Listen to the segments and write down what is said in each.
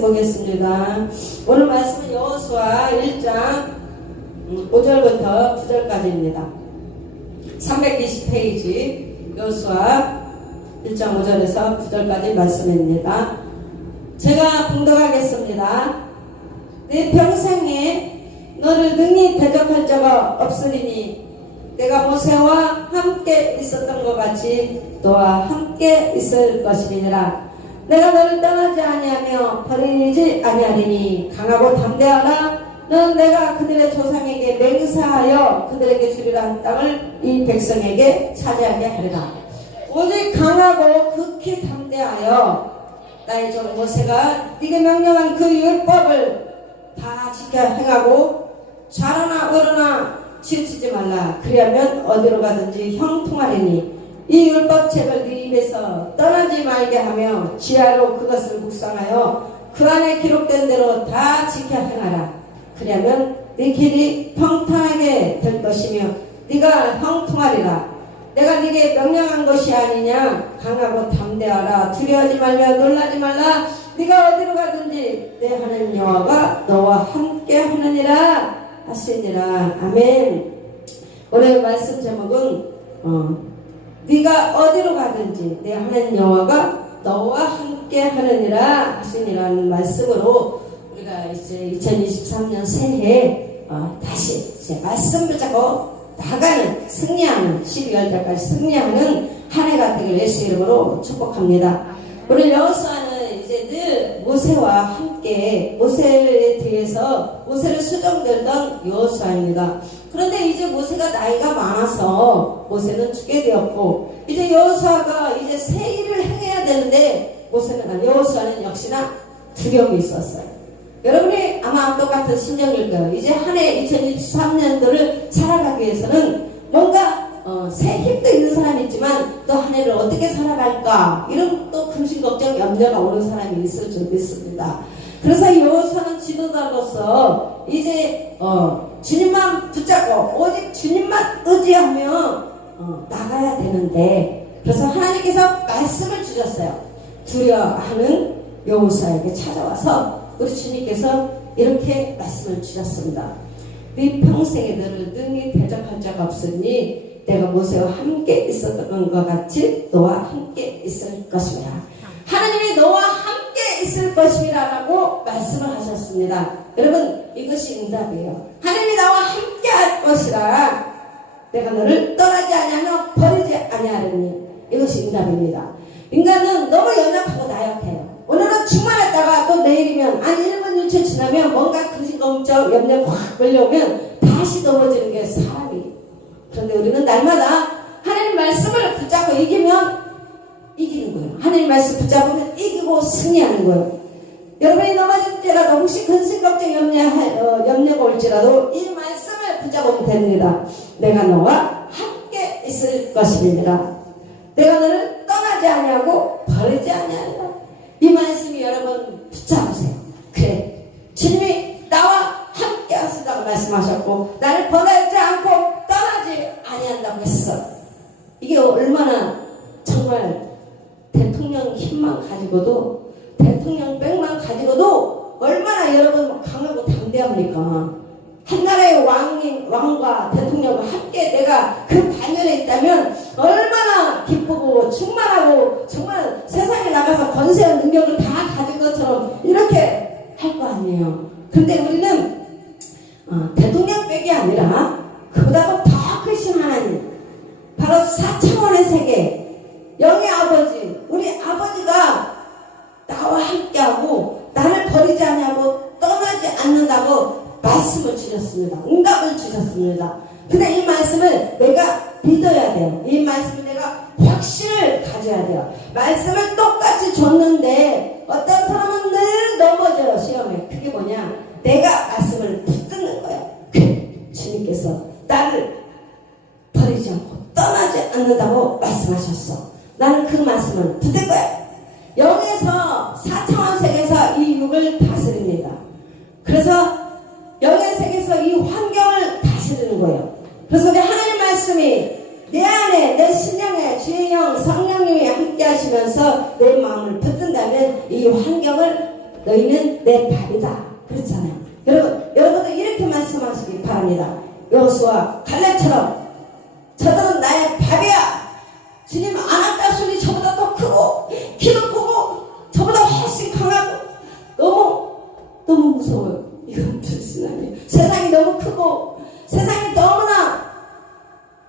보겠습니다. 오늘 말씀은 여호수아 1장 5절부터 9절까지입니다. 320페이지 여호수아 1장 5절에서 9절까지 말씀입니다. 제가 봉독하겠습니다. 내 평생에 너를 능히 대적할 자가 없으리니 내가 모세와 함께 있었던 것 같이 너와 함께 있을 것이니라. 내가 너를 떠나지 아니하며 버리지 아니하리니 강하고 담대하라. 너는 내가 그들의 조상에게 맹세하여 그들에게 주리라 한 땅을 이 백성에게 차지하게 하리라. 오직 강하고 극히 담대하여 나의 종 모세가 네게 명령한 그 율법을 다 지켜 행하고 좌로나 우로나 치우치지 말라. 그리하면 어디로 가든지 형통하리니 이 율법책을 네 입에서 떠나지 말게 하며 지하로 그것을 묵상하여 그 안에 기록된 대로 다 지켜 행하라. 그리하면 네 길이 평탄하게 될 것이며 네가 형통하리라. 내가 네게 명령한 것이 아니냐. 강하고 담대하라. 두려워하지 말며 놀라지 말라. 네가 어디로 가든지 내 하나님 여호와가 너와 함께 하느니라 하시니라. 아멘. 오늘 말씀 제목은 네가 어디로 가든지 내 하나님 여호와가 너와 함께 하느니라 하시니라는 말씀으로 우리가 이제 2023년 새해에 다시 이제 말씀 붙잡고 나가는 승리하는 12월 달까지 승리하는 한 해가 되길 예수 이름으로 축복합니다. 우리 여호수아는 이제 늘 모세와 함께 모세에 대해서 모세를 수종들던 여호수아입니다. 그런데 이제 모세가 나이가 많아서 모세는 죽게 되었고 이제 여호수아가 이제 새 일을 행해야 되는데 여호수아는 역시나 두려움이 있었어요. 여러분이 아마 똑같은 심정일 거예요. 이제 한 해 2023년도를 살아가기 위해서는 뭔가 새 힘도 있는 사람이 있지만 또 한 해를 어떻게 살아갈까 이런 또 근심 걱정 염려가 오는 사람이 있을 줄 믿습니다. 그래서 여호수아는 지도자로서 이제 주님만 붙잡고 오직 주님만 의지하며 나가야 되는데 그래서 하나님께서 말씀을 주셨어요. 두려워하는 여호수아에게 찾아와서 우리 주님께서 이렇게 말씀을 주셨습니다. 네 평생에 너를 능히 대적할 자가 없으니 내가 모세와 함께 있었던 것 같이 너와 함께 있을 것이라. 하나님이 너와 함께 있을 것이라고 말씀을 하셨습니다. 여러분 이것이 응답이에요. 하나님이 나와 함께 할 것이라. 내가 너를 떠나지 아니하며 버리지 아니하리니. 이것이 응답입니다. 인간은 너무 연약하고 나약해요. 오늘은 충만했다가 또 내일이면 아니 1분 1초 지나면 뭔가 근심걱정 염려가 확 걸려오면 다시 넘어지는 게 사람이. 그런데 우리는 날마다 하나님 말씀을 붙잡고 이기면 이기는 거예요. 하나님 말씀 붙잡으면 이기고 승리하는 거예요. 여러분이 넘어질지라도 혹시 근심걱정 염려가 올지라도 이 말씀을 붙잡으면 됩니다. 내가 너와 함께 있을 것입니다. 내가 너를 떠나지 아니하고 버리지 아니하리라. 이 말씀이 여러분 붙잡으세요. 그래 주님이 나와 함께 하신다고 말씀하셨고 나를 버리지 않고 떠나지 아니한다고 했어. 이게 얼마나 정말 대통령 힘만 가지고도 대통령 백만 가지고도 얼마나 여러분 강하고 담대합니까? 한 나라의 왕과 대통령과 함께 내가 그 반열에 있다면 얼마나 기쁘고 충만하고 정말 세상에 나가서 권세와 능력을 다 가진 것처럼 이렇게 할 거 아니에요. 근데 우리는 대통령백이 아니라 그보다도 더 크신 하나님, 바로 4차원의 세계 영의 아버지, 우리 아버지가 나와 함께하고 나를 버리지 않냐고 떠나지 않는다고 말씀을 주셨습니다. 응답을 주셨습니다. 근데 이 말씀을 내가 믿어야 돼요. 이 말씀을 내가 확신을 가져야 돼요. 말씀을 똑같이 줬는데 어떤 사람은 늘 넘어져요. 시험에. 그게 뭐냐? 내가 말씀을 붙드는 거예요. 주님께서 나를 버리지 않고 떠나지 않는다고 말씀하셨어. 나는 그 말씀을 붙들 거야. 영에서 4차원 세계에서 이 육을 다스립니다. 그래서 영의 세계에서 이 환경을 다스리는 거예요. 그래서 우리 하나님 말씀이 내 안에 내 신령에 주의 영 성령님이 함께 하시면서 내 마음을 붙든다면 이 환경을 너희는 내 밥이다. 그렇잖아요. 여러분도 이렇게 말씀하시기 바랍니다. 여호수아 갈렙처럼 저들은 나의 밥이야. 주님 아낙다 손이 저보다 더 크고 키도 크고 저보다 훨씬 강하고 너무 무서워요. 이건 불신앙이에요. 세상이 너무 크고 세상이 너무나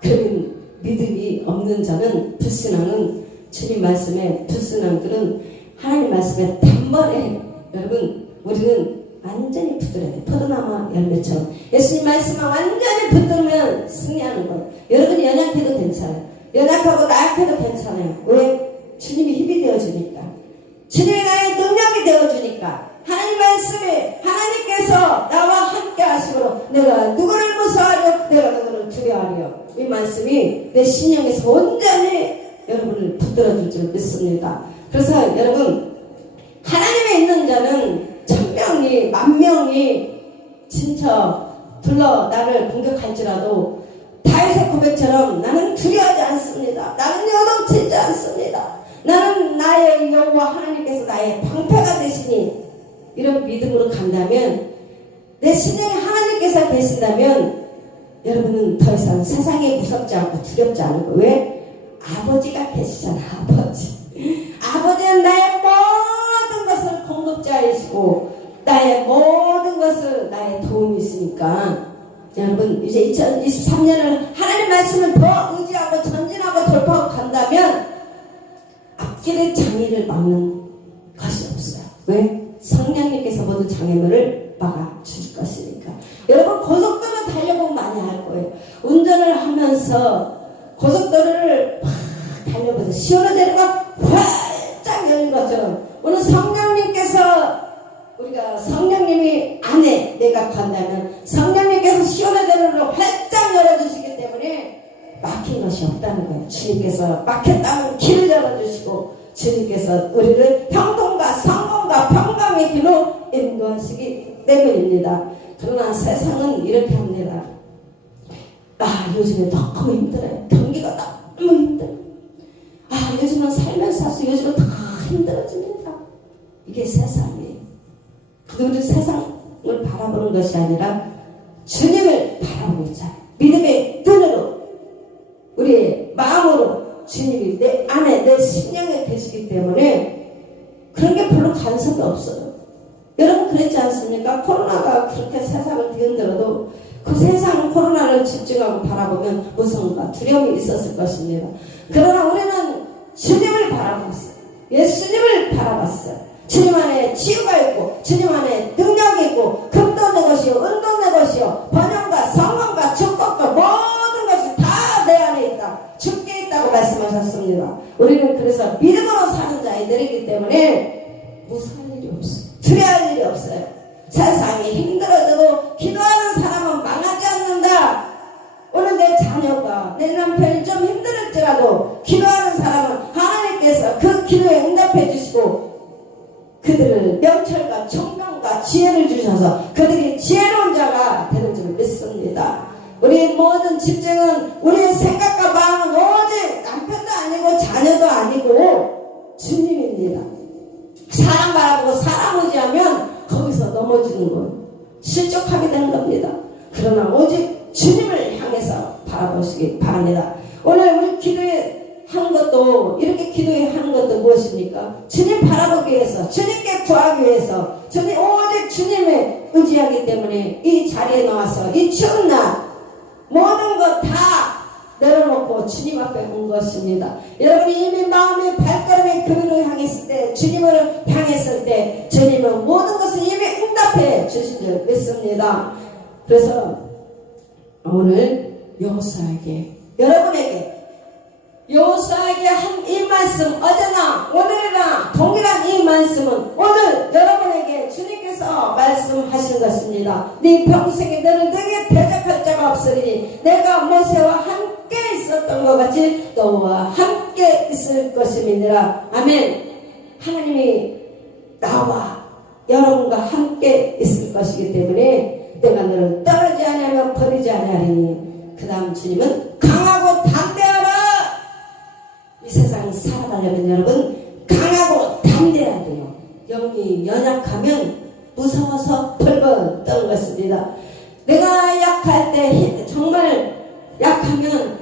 그런 믿음이 없는 자는 불신앙은 주님 말씀에 불신앙들은 하나님 말씀에 단번에 여러분 우리는 완전히 붙들어야 돼. 포도나무 열매처럼 예수님 말씀만 완전히 붙들면 승리하는 거예요. 여러분이 연약해도 괜찮아요. 연약하고 나약해도 괜찮아요. 왜? 주님이 힘이 되어주니까. 주님이 나의 능력이 되어주니까. 하나님 말씀에 하나님께서 나와 함께 하시므로 내가 누구를 무서워하려 내가 누구를 두려워하려. 이 말씀이 내 신령에서 온전히 여러분을 붙들어줄 줄 믿습니다. 그래서 여러분 하나님에 있는 자는 천명이 만명이 진짜 불러 나를 공격할지라도 다윗의 고백처럼 나는 두려워하지 않습니다. 나는 요동치지 않습니다. 나는 나의 여호와 하나님께서 나의 방패가 되시니 이런 믿음으로 간다면 내 신령에 하나님께서 계신다면 여러분은 더 이상 세상에 무섭지 않고 두렵지 않고 왜? 아버지가 계시잖아. 아버지는 나의 모든 것을 공급자이시고 나의 모든 것을 나의 도움이시니까 여러분 이제 2023년을 하나님 말씀을 더 의지하고 전진하고 돌파하고 간다면 앞길의 장애를 막는 것이 없어요. 왜? 성령님께서 모든 장애물을 막아주실 것이니까. 여러분 고속도로 달려보면 많이 할 거예요. 운전을 하면서 고속도로를 막 달려보세요. 시원하대로가 활짝 열린 것처럼 오늘 성령님께서 우리가 성령님이 안에 내가 간다면 성령님께서 시원하대로를 활짝 열어주시기 때문에 막힌 것이 없다는 거예요. 주님께서 막혔다면 길을 열어주시고 주님께서 우리를 형통과 성공과 평강의 길로 인도하시기 때문입니다. 그러나 세상은 이렇게 합니다. 요즘에 너무 힘들어요. 경기가 너무 힘들어요. 요즘은 살면서 요즘은 다 힘들어집니다. 이게 세상이에요. 우리 세상을 바라보는 것이 아니라 주님을 바라보고 있잖아요. 믿음의 눈으로 우리의 마음으로 주님이 내 안에 내 심령에 계시기 때문에 그런 게 별로 간섭이 없어요. 여러분 그랬지 않습니까? 코로나가 그렇게 세상을 뒤흔들어도 그 세상 코로나를 집중하고 바라보면 무서움과 두려움이 있었을 것입니다. 그러나 우리는 주님을 바라봤어요. 예수님을 바라봤어요. 주님 안에 치유가 있고 주님 안에 능력이 있고 금도 내 것이요 은도 내 것이요 번영과 성공과 축복과 모든 것이 다 내 안에 있다. 주께 있다고 말씀하셨습니다. 우리는 그래서 믿음으로 사는 자들이기 때문에 무서운 일이 없어요. 두려워할 일이 없어요. 세상이 힘들어져도 기도하는 사람은 망하지 않는다. 오늘 내 자녀가 내 남편이 좀 힘들었지라도 기도하는 사람은 하나님께서 그 기도에 응답해 주시고 그들을 명철과 총명과 지혜를 주셔서 그들이 지혜로운 자가 되는 줄 믿습니다. 우리 모든 집중은 우리의 생각과 마음은 오직 남편도 아니고 자녀도 아니고 주님입니다. 사람 바라보고 사람 의지하면 거기서 넘어지는 거예요. 실족하게 되는 겁니다. 그러나 오직 주님을 향해서 바라보시기 바랍니다. 오늘 우리 기도에 하는 것도 이렇게 기도하는 것도 무엇입니까? 주님 바라보기 위해서 주님께 구하기 위해서 주님 오직 주님을 의지하기 때문에 이 자리에 나와서 이 추운 날 모든 것 다 내려놓고 주님 앞에 온 것입니다. 여러분이 이미 마음의 발걸음이 그리로 향했을 때 주님을 향했을 때 주님은 모든 것을 이미 응답해 주신 줄 믿습니다. 그래서 오늘 여호수아에게 여러분에게 여호수아에게 한 이 말씀 어제나 오늘이나 동일한 이 말씀은 오늘 여러분에게 주님께서 말씀하신 것입니다. 네 평생에 너는 능히 대적할 자가 없으리니 내가 모세와 함께 있었던 것 같이 너와 함께 있을 것임이니라. 아멘. 하나님이 나와 여러분과 함께 있을 것이기 때문에 내가 너를 떠나지 아니하며 버리지 아니하리니 그 다음 주님은 강하고 담대하라. 이 세상을 살아가려면 여러분 강하고 담대해야 돼요. 영이 연약하면 무서워서 벌벌 떠는 것입니다. 내가 약할 때 정말 약하면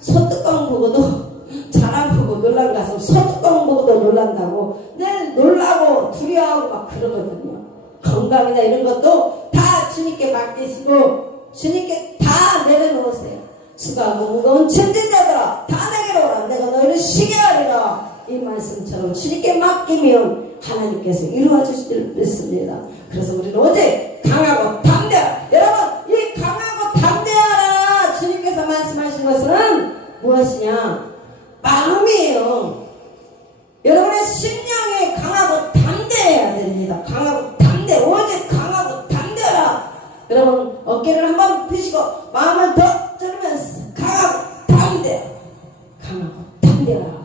소뚜껑 보고도 자랑 보고 놀란 가서 소뚜껑 보고도 놀란다고 늘 놀라고 두려워하고 막 그러거든요. 건강이나 이런 것도 다 주님께 맡기시고 주님께 다 내려놓으세요. 수고하고 무거운 천진자들아 다 내게로 오라. 내가 너희를 쉬게 하리라. 이 말씀처럼 주님께 맡기면 하나님께서 이루어 주실 줄 믿습니다. 그래서 우리는 오직 강하고 담대하라. 여러분 이 강하고 담대하라 주님께서 말씀하신 것은 무엇이냐? 마음이에요. 여러분의 심령이 강하고 담대해야 됩니다. 강하고 담대, 오직 강하고 담대하라. 여러분 어깨를 한번 펴시고 마음을 더 들으면서 강하고 담대하라.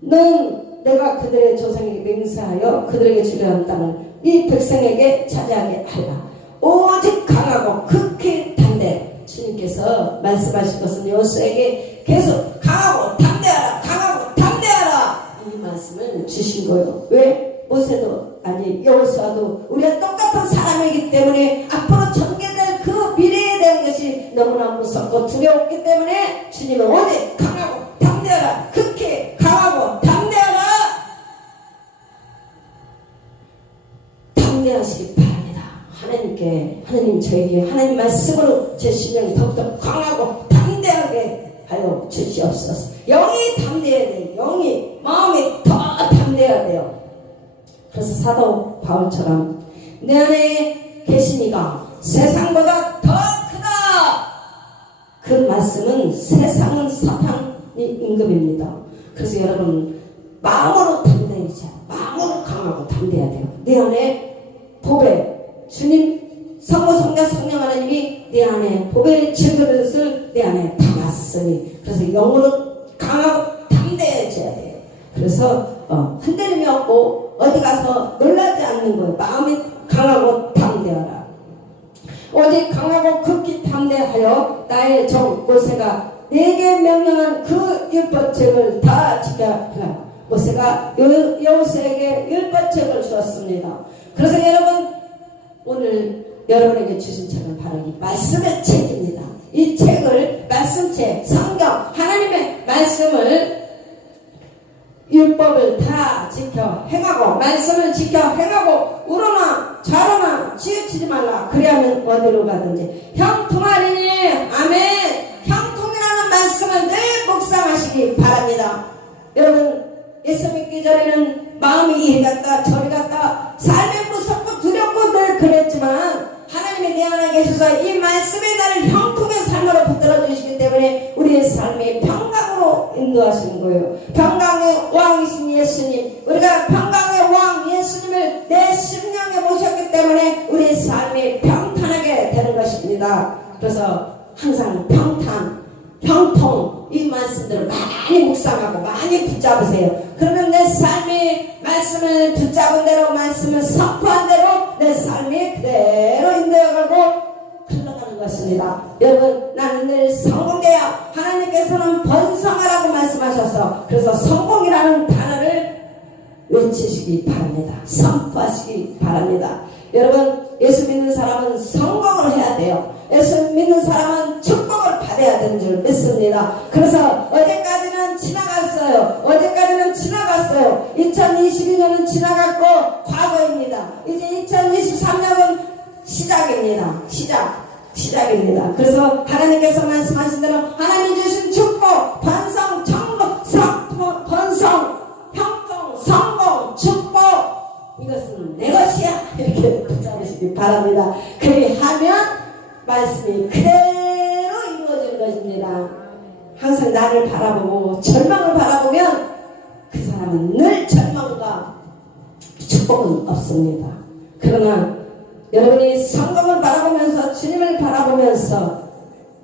넌 내가 그들의 조상에게 맹세하여 그들에게 주려 한 땅을 이 백성에게 차지하게 하라. 오직 강하고 극히 담대. 주님께서 말씀하신 것은 여호수아에게 계속 강하고 담대하라, 강하고 담대하라 이 말씀을 주신 거예요. 왜? 모세도 아니 여호수아도 우리가 똑같은 사람이기 때문에 앞으로 전개될 그 미래에 대한 것이 너무나 무섭고 두려웠기 때문에 주님은 오직 강하고 담대하라, 극히 강하고 담대하라. 담대하시기 바랍니다. 하나님 저에게 하나님 말씀으로 제 심령이 더욱더 강하고 담대하게 하여 주시옵소서. 영이 담대해야 돼요. 영이 마음이 더 담대해야 돼요. 그래서 사도 바울처럼 내 안에 계시니가 세상보다 더 크다. 그 말씀은 세상은 사탄이 임금입니다. 그래서 여러분 마음으로 담대해야 마음으로 강하고 담대해야 돼요. 내 안에 법에 주님 성부 성자 성령 하나님이 내 안에 복의 질그릇을 내 안에 담았으니 그래서 영으로 강하고 담대해져야 돼요. 그래서 흔들림이 없고 어디 가서 놀라지 않는 거예요. 마음이 강하고 담대하라. 오직 강하고 극히 담대하여 나의 종 모세가 내게 명령한 그 율법책을 다 지켜야 하라. 모세가 여호수아에게 율법책을 주었습니다. 그래서 여러분 오늘 여러분에게 주신 책은 바로 이 말씀의 책입니다. 이 책을 말씀책, 성경, 하나님의 말씀을 율법을 다 지켜 행하고 말씀을 지켜 행하고 우로나 좌로나 치우치지 말라. 그리하면 어디로 가든지 형통하리니. 아멘. 형통이라는 말씀을 늘 묵상하시기 바랍니다. 여러분 예수 믿기 전에는 마음이 이리 갔다 저리 갔다 삶이 무섭고 두렵고 늘 그랬지만 하나님이 내 안에 계셔서 이 말씀이 나를 형통의 삶으로 붙들어 주시기 때문에 우리의 삶이 평강으로 인도하시는 거예요. 평강의 왕이신 예수님, 우리가 평강의 왕 예수님을 내 심령에 모셨기 때문에 우리의 삶이 평탄하게 되는 것입니다. 그래서 항상 평탄, 형통 이 말씀들을 많이 묵상하고 많이 붙잡으세요. 그러면 내 삶이 말씀을 붙잡은 대로 말씀을 선포한 대로 내 삶이 그대로 인도해가고 흘러가는 것입니다. 여러분 나는 늘 성공돼야 하나님께서는 번성하라고 말씀하셔서 그래서 성공이라는 단어를 외치시기 바랍니다. 선포하시기 바랍니다. 여러분 예수 믿는 사람은 성공을 해야 돼요. 예수 믿는 사람은 축복을 받아야 되는 줄 믿습니다. 그래서 어제까지는 지나갔어요. 2022년은 지나갔고 과거입니다. 이제 2023년은 시작입니다. 시작입니다. 그래서 하나님께서 말씀하신 대로 하나님 주신 축복, 번성, 번성, 형통, 성공, 축복 이것은 내 것이야. 이렇게 붙잡으시기 바랍니다. 그리하면 말씀이 그대로 이루어지는 것입니다. 항상 나를 바라보고 절망을 바라보면 그 사람은 늘 절망과 축복은 없습니다. 그러나 여러분이 성공을 바라보면서 주님을 바라보면서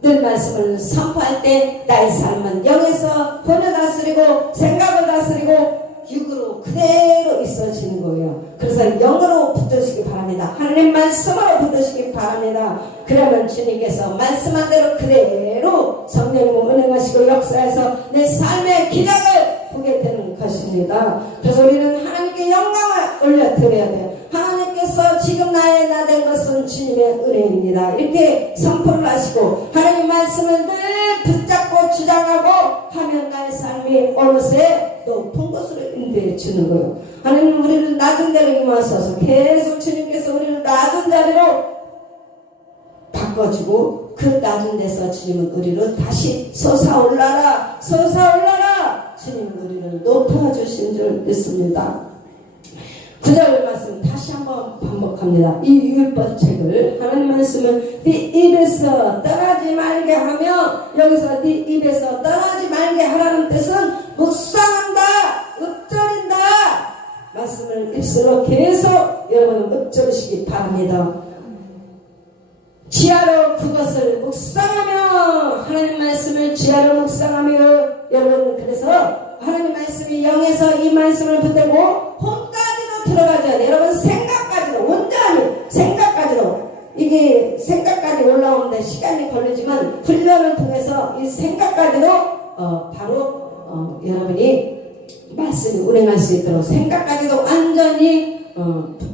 늘 말씀을 선포할 때 나의 삶은 영에서 본을 다스리고 생각을 다스리고 육으로 그대로 있어지는 거예요. 그래서 영으로 붙드시기 바랍니다. 하나님 말씀으로 붙드시기 바랍니다. 그러면 주님께서 말씀한 대로 그대로 성령님을 운행하시고 역사해서 내 삶의 기적을 보게 되는 하십니다. 그래서 우리는 하나님께 영광을 올려드려야 돼요. 하나님께서 지금 나의 나 된 것은 주님의 은혜입니다. 이렇게 선포를 하시고 하나님 말씀을 늘 붙잡고 주장하고 하면 나의 삶이 어느새 높은 곳으로 인도해 주는 거예요. 하나님 우리를 낮은 자리에 모아서 계속 주님께서 우리를 낮은 자리로 바꿔주고 그 낮은 데서 주님은 우리를 다시 솟아올라라 솟아올라라 주님은 우리를 높여주신 줄 믿습니다. 9절 말씀 다시 한번 반복합니다. 이 율법책을 하나님 말씀을 네 입에서 떠나지 말게 하며 여기서 네 입에서 떠나지 말게 하라는 뜻은 묵상한다 읊조린다 말씀을 입술로 계속 여러분 읊조리시기 바랍니다. 지하로 그것을 묵상하며 하나님 말씀을 지하로 묵상하며 여러분 그래서 하나님 말씀이 영에서 이 말씀을 붙들고 혼까지도 들어가줘야 돼요. 여러분 생각까지도 온전히 생각까지도 이게 생각까지 올라오는데 시간이 걸리지만 훈련을 통해서 이 생각까지도 바로 여러분이 말씀이 운행할 수 있도록 생각까지도 완전히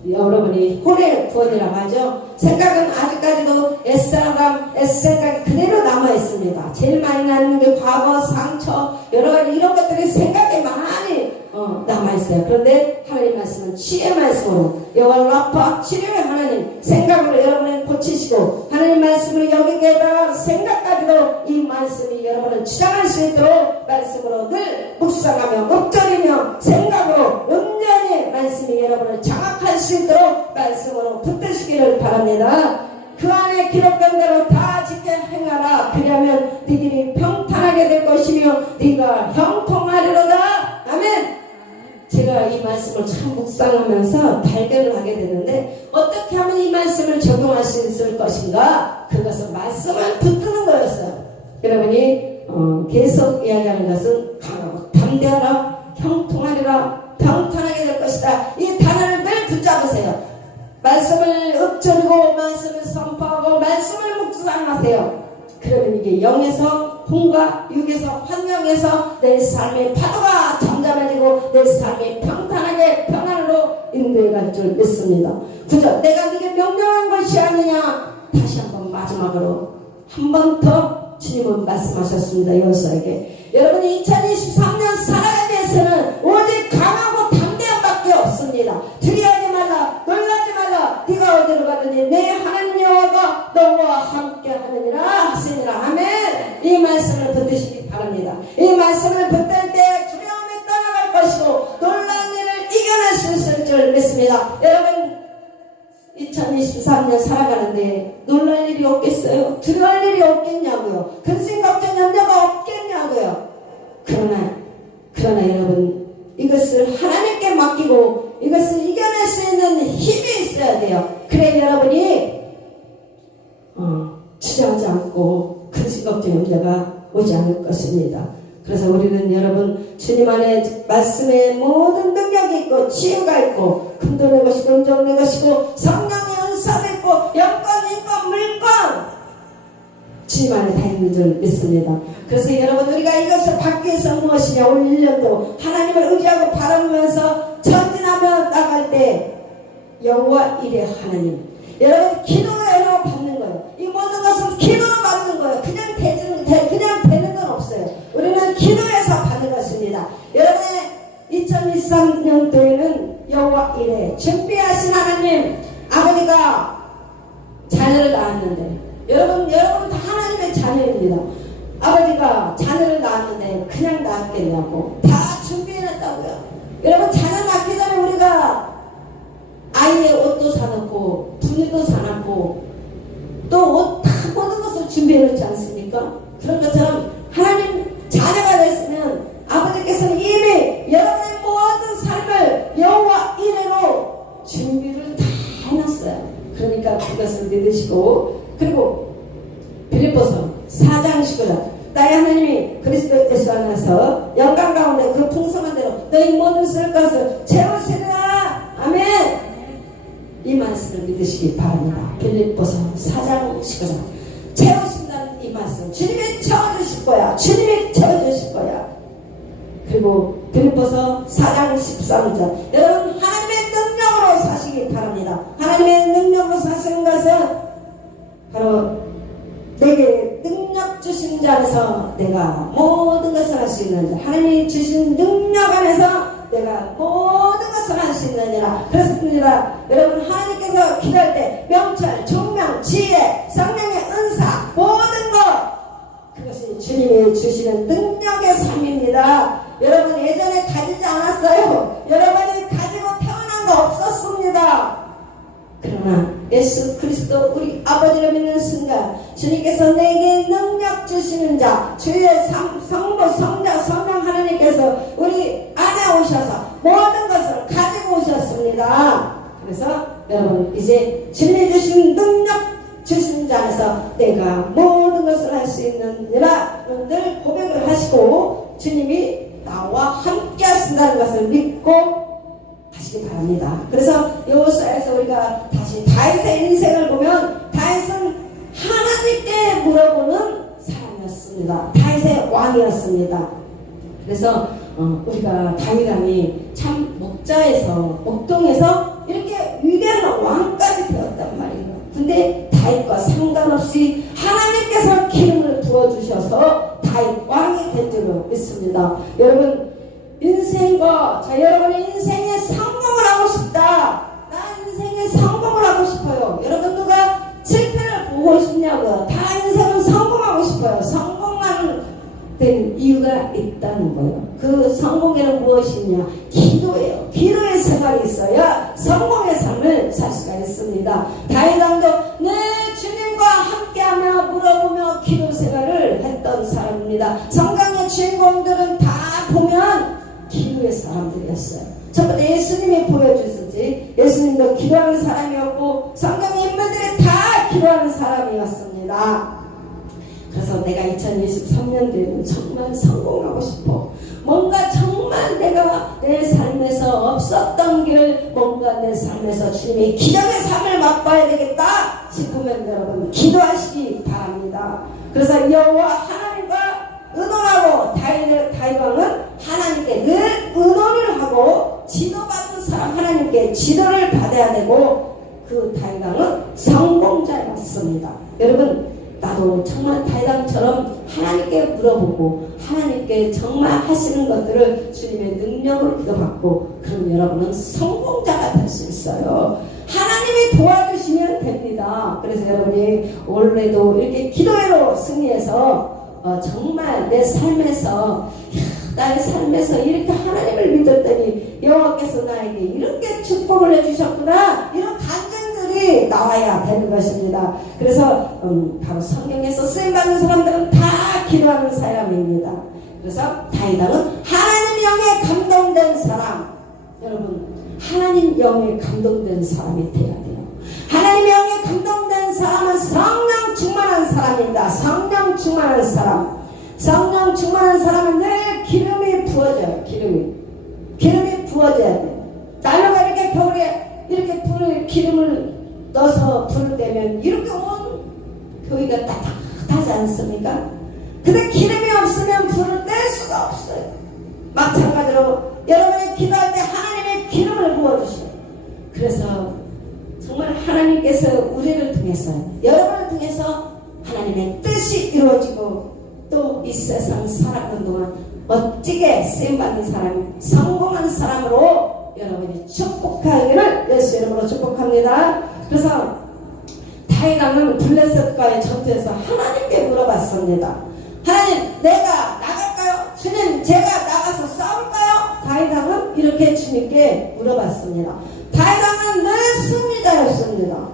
여러분이 홀의 구원이라고 하죠. 생각은 아직까지도 옛생각이 그대로 남아있습니다. 제일 많이 남는 게 과거, 상처, 여러가지 이런 것들이 생각에 많이 남아있어요. 그런데 하나님 말씀은 치유의 말씀으로 여호와 라파 치료의 하나님 생각으로 여러분을 고치시고 하나님 말씀을 여기게다가 생각까지도 이 말씀이 여러분을 주장할 수 있도록 말씀으로 늘 묵상하며 읊조리며 생각으로 온전히 말씀이 여러분을 장악할 수 있도록 말씀으로 붙드시기를 바랍니다. 그 안에 기록된 대로 다 지켜 행하라. 그리하면 네들이 평탄하게 될 것이며 네가 형통하리로다. 아멘. 제가 이 말씀을 참 묵상하면서 발견을 하게 되는데 어떻게 하면 이 말씀을 적용할 수 있을 것인가? 그것은 말씀을 붙드는 거였어요. 여러분이 계속 이야기하는 것은 강하고 담대하라, 형통하리라, 평탄하게 될 것이다. 이 단어를 늘 붙잡으세요. 말씀을 읊조리고 말씀을 선포하고 말씀을 묵상하세요. 그러면 이게 영에서 혼과 육에서 환경에서 내 삶의 파도가 잠잠해지고 내 삶이 평탄하게 평안으로 인도해갈 줄 믿습니다. 그저 내가 네게 명령한 것이 아니냐. 다시 한번 마지막으로 한 번 더 주님은 말씀하셨습니다. 여호수아에게 여러분이 2023년 살아가기 위해서는 오직 강하고 담대함밖에 없습니다. 두려워하지 말라 놀라지 말라 네가 어디로 가든지 내 하나님 여호와가 너와 함께 하느니라 하시니라. 아멘. 이 말씀을 붙드시기 바랍니다. 이 말씀을 붙들 때 두려움이 떠나갈 것이고 놀란 일을 이겨낼 수 있을 줄 믿습니다. 여러분 2023년 살아가는데 놀랄 일이 없겠어요? 두려울 일이 없겠냐고요? 근심 걱정 염려가 없겠냐고요? 그러나 여러분 이것을 하나님께 맡기고 이것을 이겨낼 수 있는 힘이 있어야 돼요. 그래 여러분이 주저하지 않고 근심 걱정 염려가 오지 않을 것입니다. 그래서 우리는 여러분 주님 안에 말씀에 모든 능력이 있고 치유가 있고 금도의 것이고 은정의 것이고 성령의 은사도 있고 영권, 인권, 물권 주님 안에 다 있는 줄 믿습니다. 그래서 여러분 우리가 이것을 받기 위해서 무엇이냐 올 1년도 하나님을 의지하고 바라보면서 전진하며 나갈 때 여호와 이레 하나님 여러분 기도로 받는 거예요. 이 모든 것은 기도로 받는 거예요. 그냥 되는 건 없어요. 우리는 기도해서 받는 것입니다. 여러분의 2023년도에는 여호와 이레 준비하신 하나님 아버지가 자녀를 낳았는데 여러분 다 하나님의 자녀입니다. 아버지가 자녀를 낳았는데 그냥 낳았겠냐고 다 준비해놨다고요. 여러분 자녀 낳기 전에 우리가 아이의 옷도 사놓고 분유도 사놓고 또 옷 다 모든 것을 준비해놓지 않습니까? 그런 것처럼 하나님 자녀가 됐으면 아버지께서는 이미 여러분의 모든 삶을 여호와 이레로 준비를 다 해놨어요. 그러니까 그것을 믿으시고 그리고 빌립보서 4장 19절 나의 하나님이 그리스도 예수 안에서 영광 가운데 그 풍성한 대로 너희 모든 쓸 것을 채우시리라. 아멘. 이 말씀을 믿으시기 바랍니다. 빌립보서 4장 19절 채우신다는 이 말씀 주님이 채워주실 거야. 주님이 채워주실 거야. 그리고 빌립보서 4장 13절. 여러분 하나님의 능력으로 사시기 바랍니다. 하나님의 능력으로 사시는 것은 바로 내게 능력 주신 자 안에서 내가 모든 것을 할 수 있는 자. 하나님이 주신 능력 안에서 내가 모든 것을 할 수 있느니라. 그렇습니다. 여러분 하나님께서 기도할 때 명철, 총명, 지혜, 성령의 은사 모든 것 그것이 주님이 주시는 능력의 삶입니다. 여러분 예전에 가지지 않았어요. 여러분이 가지고 태어난 거 없었습니다. 그러나 예수 그리스도 우리 아버지를 믿는 순간 주님께서 내게 능력 주시는 자 주의 성부 성자 성령 하나님께서 우리 안에 오셔서 모든 것을 가지고 오셨습니다. 그래서 여러분 이제 주님이 주신 능력 주신 자 안에서 내가 모든 것을 할 수 있느니라 늘 고백을 하시고 주님이 나와 함께 하신다는 것을 믿고 하시기 바랍니다. 그래서 여호수아에서 우리가 다시 다윗의 인생을 보면 다윗은 하나님께 물어보는 사람이었습니다. 다윗의 왕이었습니다. 그래서 우리가 다윗 왕이 참 목동에서 이렇게 위대한 왕까지 되었단 말이에요. 근데 다윗과 상관없이 하나님께서 기름을 부어주셔서 다윗 왕이 된 줄로 믿습니다. 여러분 인생과 여러분의 인생에 성공을 하고 싶다. 나 인생에 성공을 하고 싶어요. 여러분 누가 실패를 보고 싶냐고요. 다 인생은 성공하고 싶어요. 성공하는 된 이유가 있다는 거예요. 그 성공에는 무엇이냐? 기도예요. 기도의 생활이 있어야 성공의 삶을 살 수가 있습니다. 다윗 왕도 내 주님과 함께하며 물어보며 기도 생활을 했던 사람입니다. 성경의 주인공들은 다 보면 기도의 사람들이었어요. 첫 번째 예수님이 보여주시지 예수님도 기도하는 사람이었고 성경의 인물들이 다 기도하는 사람이었습니다. 그래서 내가 2023년 되면 정말 성공하고 싶어. 뭔가 정말 내가 내 삶에서 없었던 길 뭔가 내 삶에서 주님의 기적의 삶을 맛봐야 되겠다 싶으면 여러분 기도하시기 바랍니다. 그래서 여호와 하나님과 의논하고 다윗 왕은 하나님께 늘 의논을 하고 지도받는 사람 하나님께 지도를 받아야 되고 그 다윗 왕은 성공자였습니다. 여러분 나도 정말 다윗 왕처럼 하나님께 물어보고 하나님께 정말 하시는 것들을 주님의 능력으로 기도받고 그럼 여러분은 성공자가 될 수 있어요. 하나님이 도와주시면 됩니다. 그래서 여러분이 올해도 이렇게 기도회로 승리해서 정말 내 삶에서 나의 삶에서 이렇게 하나님을 믿었더니 여호와께서 나에게 이렇게 축복을 해주셨구나 이런 간증들이 나와야 되는 것입니다. 그래서 바로 성경에서 쓰임받는 사람들은 다 기도하는 사람입니다. 그래서 다윗 왕은 하나님 영에 감동된 사람 여러분 하나님 영에 감동된 사람이 돼야 돼요. 하나님 영에 감동된 사람은 성령 충만한 사람입니다. 성령 충만한 사람 성령 충만한 사람은 늘 기름이 부어져요. 기름이 부어져야 돼요. 난로가 이렇게 겨울에 이렇게 기름을 넣어서 불을 떼면 이렇게 온 교회가 따뜻하지 않습니까? 근데 기름이 없으면 불을 뗄 수가 없어요. 마찬가지로 여러분이 기도할 때 하나님의 기름을 부어주셔요. 그래서 정말 하나님께서 우리를 통해서 여러분을 통해서 하나님의 뜻이 이루어지고 또 이 세상 살아가는 동안 멋지게 쓰임받는 사람 성공한 사람으로 여러분이 축복하기를 예수 이름으로 축복합니다. 그래서 다윗 왕은 블레셋과의 전투에서 하나님께 물어봤습니다. 하나님 내가 나갈까요? 주님 제가 나가서 싸울까요? 다윗 왕은 이렇게 주님께 물어봤습니다. 다윗 왕은 늘 승리자였습니다.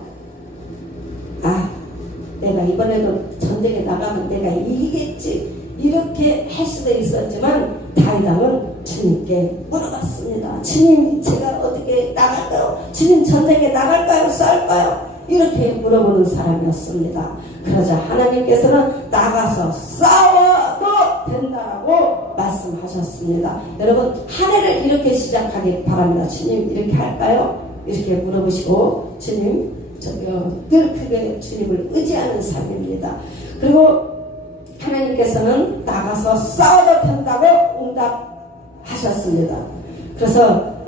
내가 이번에도 전쟁에 나가면 내가 이기겠지 이렇게 할 수도 있었지만 다윗 왕은 주님께 물어봤습니다. 주님 제가 어떻게 나갈까요? 주님 전쟁에 나갈까요? 싸울까요? 이렇게 물어보는 사람이었습니다. 그러자 하나님께서는 나가서 싸워도 된다라고 말씀하셨습니다. 여러분 한 해를 이렇게 시작하기 바랍니다. 주님 이렇게 할까요? 이렇게 물어보시고 주님 저기요 늘 크게 주님을 의지하는 삶입니다. 그리고 하나님께서는 나가서 싸워도 된다고 하셨습니다. 그래서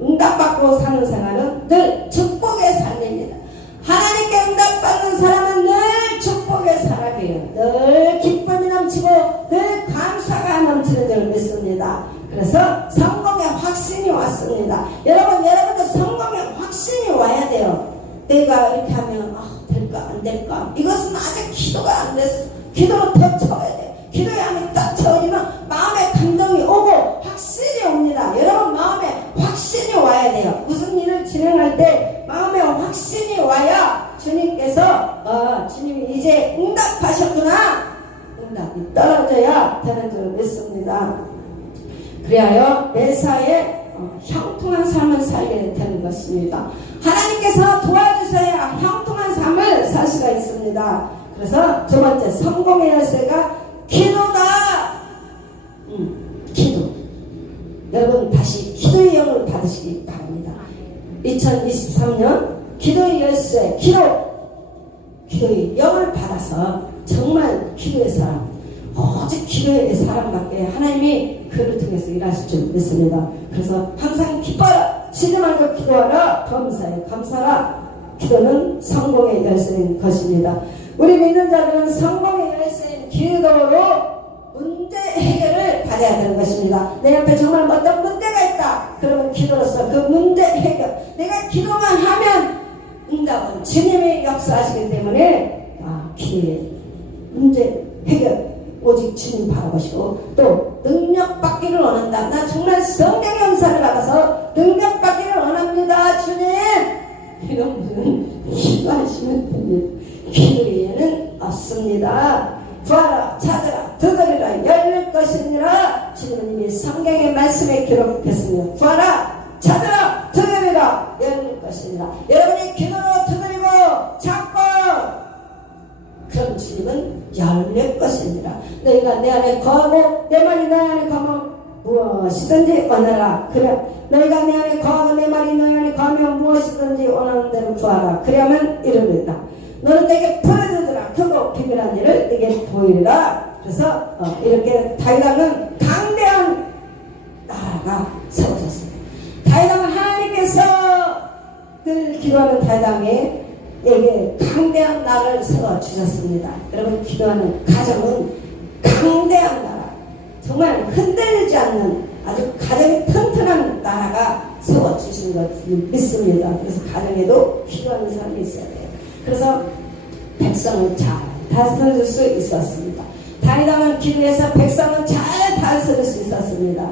응답받고 사는 생활은 늘 축복의 삶입니다. 하나님께 응답받는 사람은 늘 축복의 사람이에요. 늘 기쁨이 넘치고 늘 감사가 넘치는 줄 믿습니다. 그래서 성공의 확신이 왔습니다. 여러분도 성공의 확신이 와야 돼요. 내가 이렇게 하면 될까 안 될까, 이것은 아직 기도가 안 됐어. 기도로 더 쳐야 돼. 기도에 하면 딱 쳐지면 마음의 감동이 오고 확신이 옵니다. 여러분 마음에 확신이 와야 돼요. 무슨 일을 진행할 때 마음에 확신이 와야 주님께서 주님이 이제 응답하셨구나, 응답이 떨어져야 되는 줄 믿습니다. 그리하여 매사에 형통한 삶을 살게 되는 것입니다. 하나님께서 도와주셔야 형통한 삶을 살 수가 있습니다. 그래서 두 번째 성공의 열쇠가 기도다. 기도. 여러분 다시 기도의 영을 받으시기 바랍니다. 2023년 기도의 열쇠, 기도의 영을 받아서 정말 기도의 사람, 오직 기도의 사람밖에 하나님이 그를 통해서 일하실 줄 믿습니다. 그래서 항상 기뻐라, 쉬지 말고 기도하라, 범사에 감사라. 기도는 성공의 열쇠인 것입니다. 우리 믿는 자들은 성공의 열쇠인 기도로 문제 해결을 받아야 되는 것입니다. 내 앞에 정말 어떤 문제가 있다, 그러면 기도로서 그 문제 해결, 내가 기도만 하면 응답은 주님이 역사하시기 때문에 기도의 문제 해결 오직 주님 바라보시고, 또 능력 받기를 원한다. 나 정말 성령의 은사를 받아서 능력 받기를 원합니다, 주님. 이런 분은 기도하시면 됩니다. 기도 외에는 없습니다. 구하라, 찾으라, 두드리라, 열릴 것이니라. 주님이 성경의 말씀에 기록했습니다. 구하라, 찾으라, 두드리라, 열릴 것이니라. 여러분이 기도로 두드리고 찾고, 그럼 주님은 열릴 것이니라. 너희가 내 안에 거하고 내 말이 너 안에 거하면 무엇이든지 원하라. 그래, 너희가 내 안에 거하고 내 말이 너희 안에 거하면 무엇이든지 원하는 대로 구하라. 그래야만 이루리라. 너는 내게 풀어주더라. 크고 비밀한 일을 내게 보이리라. 그래서 이렇게 다윗왕은 강대한 나라가 세워졌습니다. 다윗왕은 하나님께서 늘 기도하는 다윗왕에게 강대한 나라를 세워주셨습니다. 여러분, 기도하는 가정은 강대한 나라, 정말 흔들리지 않는 아주 가정이 튼튼한 나라가 세워주신 것을 믿습니다. 그래서 가정에도 기도하는 사람이 있어야 돼요. 그래서 백성을 잘 다스릴 수 있었습니다. 다윗왕은 기도해서 백성을 잘 다스릴 수 있었습니다.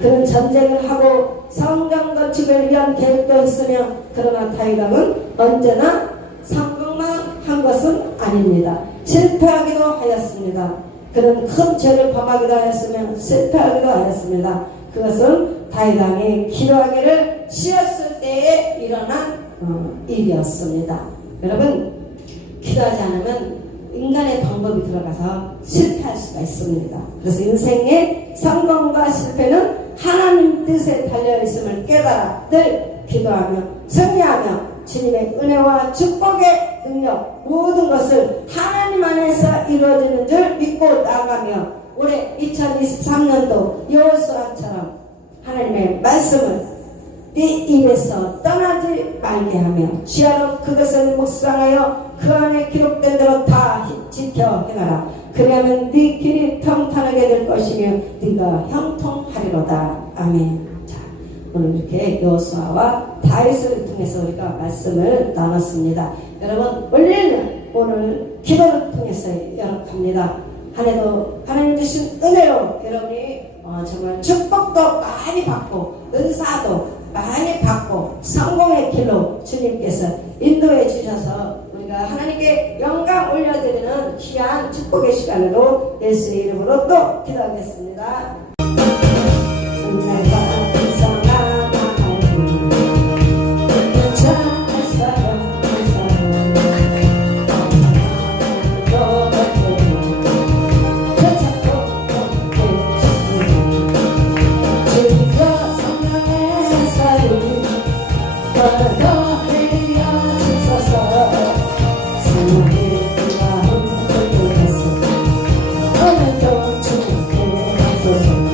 그는 전쟁을 하고 성전 건축을 위한 계획도 있으며, 그러나 다윗왕은 언제나 성공만 한 것은 아닙니다. 실패하기도 하였습니다. 그는 큰 죄를 범하기도 하였으며 실패하기도 하였습니다. 그것은 다윗왕이 기도하기를 쉬었을 때에 일어난 일이었습니다. 여러분, 기도하지 않으면 인간의 방법이 들어가서 실패할 수가 있습니다. 그래서 인생의 성공과 실패는 하나님 뜻에 달려있음을 깨달아 늘 기도하며 승리하며 주님의 은혜와 축복의 능력, 모든 것을 하나님 안에서 이루어지는 줄 믿고 나가며, 올해 2023년도 여호수아처럼 하나님의 말씀을 네 입에서 떠나지 말게 하며 지하로 그것을 묵상하여 그 안에 기록된 대로 다 지켜 행하라. 그리하면 네 길이 평탄하게 될 것이며 네가 형통하리로다. 아멘. 자, 오늘 이렇게 여호수아와 다윗을 통해서 우리가 말씀을 나눴습니다. 여러분, 올해는 오늘 기도를 통해서 열어갑니다. 한 해도 하나님 주신 은혜로 여러분이 정말 축복도 많이 받고 은사도 많이 받고 성공의 길로 주님께서 인도해 주셔서 우리가 하나님께 영광 올려드리는 귀한 축복의 시간으로 예수의 이름으로 또 기도하겠습니다. 오늘도 주님께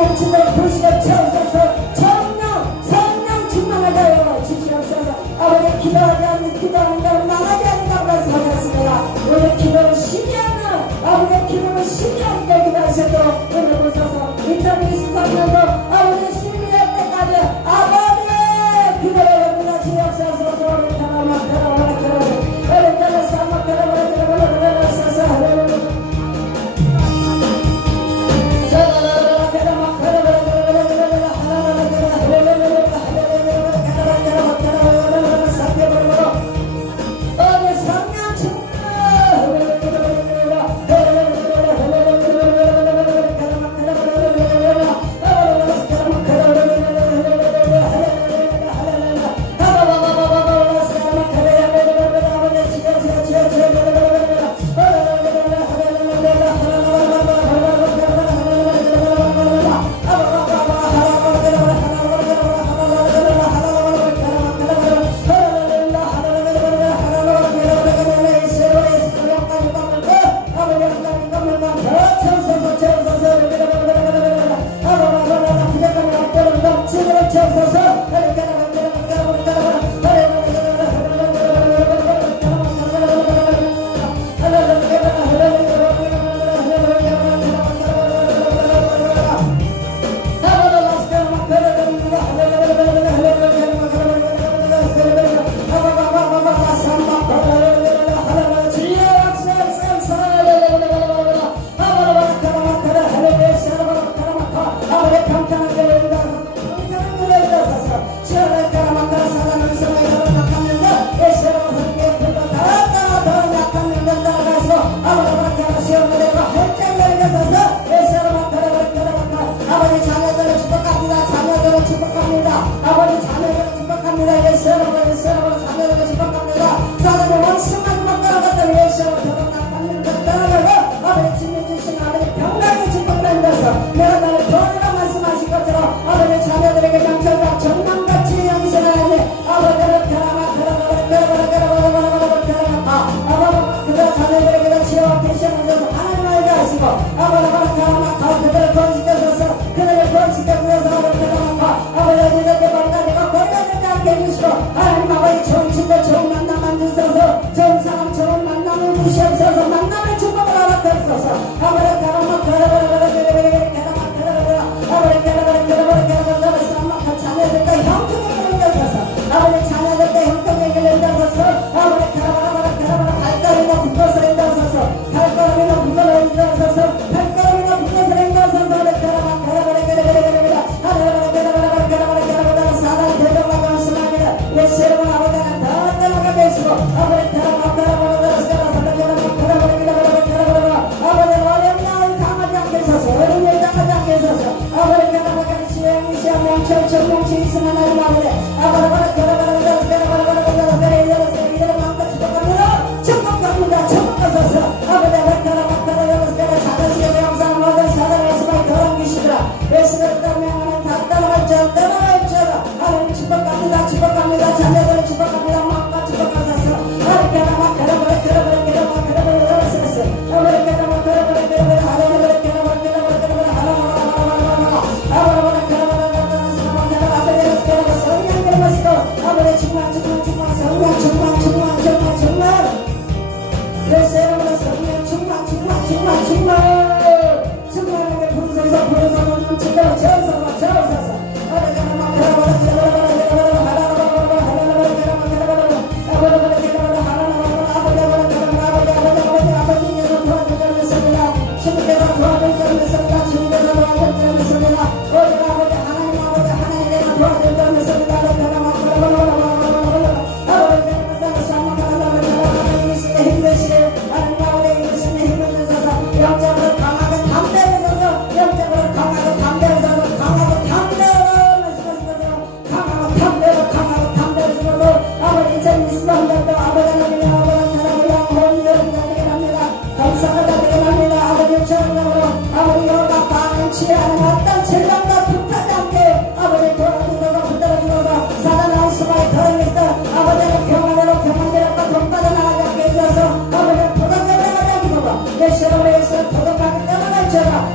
넘치도록 부시게 채우소서. 성령 성령 충만하게 하여 주시옵소서. 아버지 기도하지 않는 기도하는 걸 망하지 않는다고 말씀하셨습니다. 우리 기도를 쉬지 않는 아버지 기도를 쉬지 않게 기도하셔도 오늘 보소서. 2023년도 아버지 시민의 때까지 아버지의 기도를 여러분과 지역사소서 우리 타라마 타라마 타라마 우리 타라사마 타라마 타라마 타라마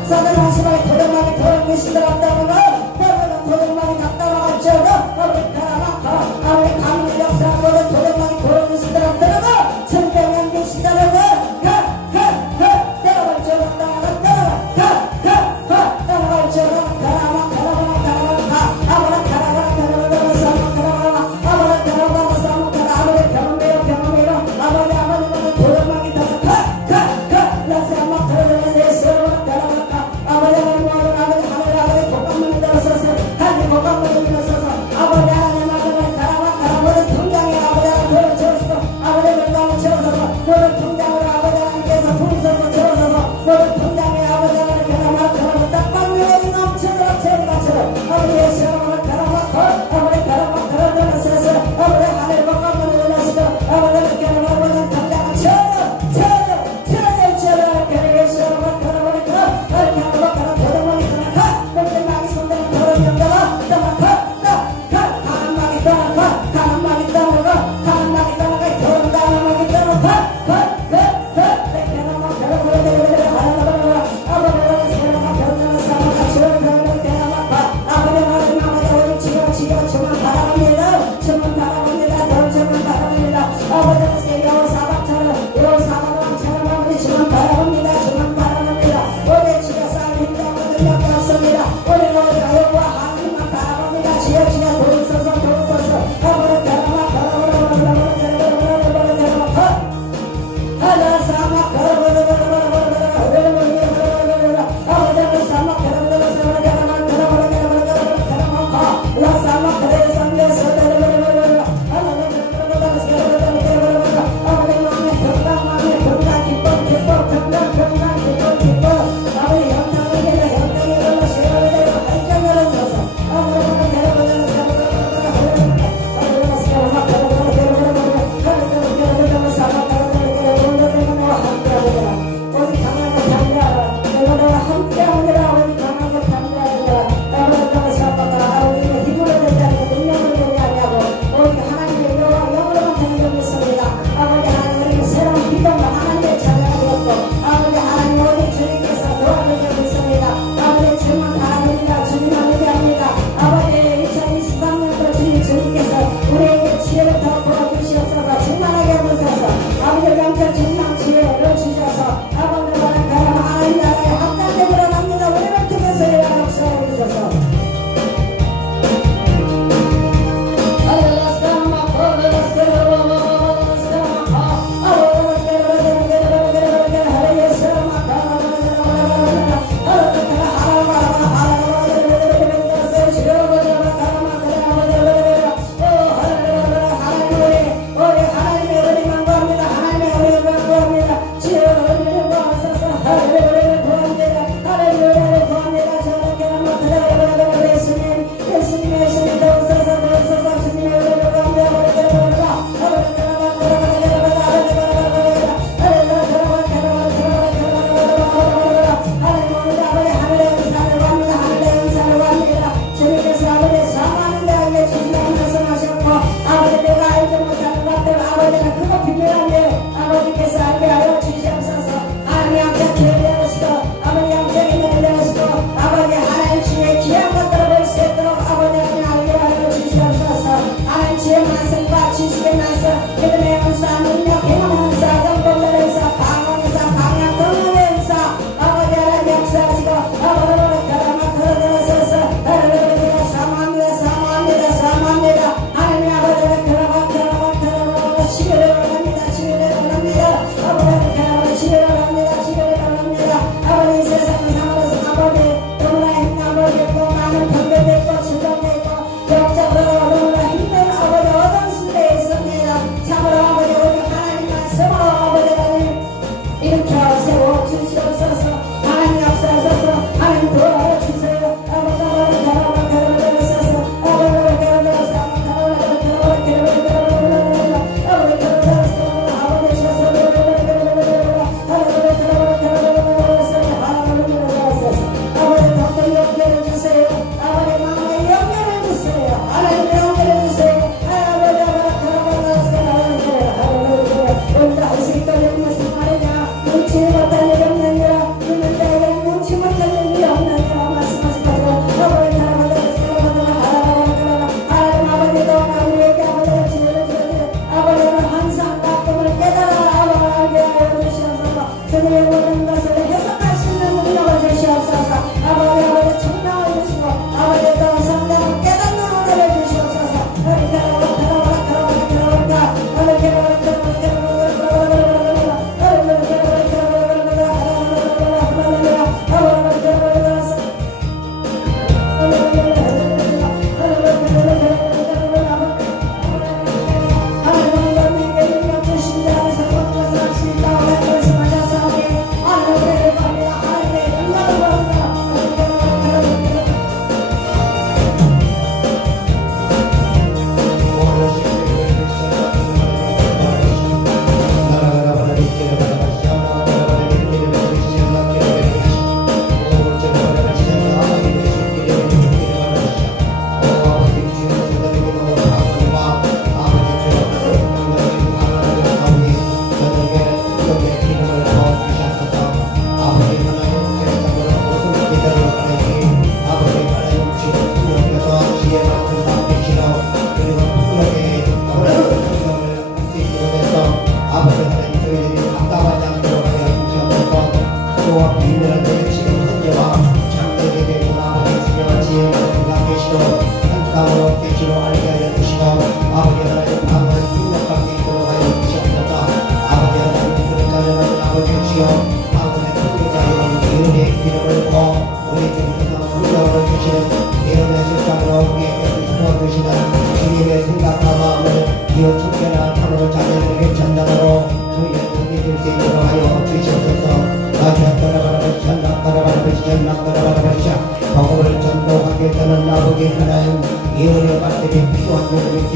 사단의 수많이 도전하게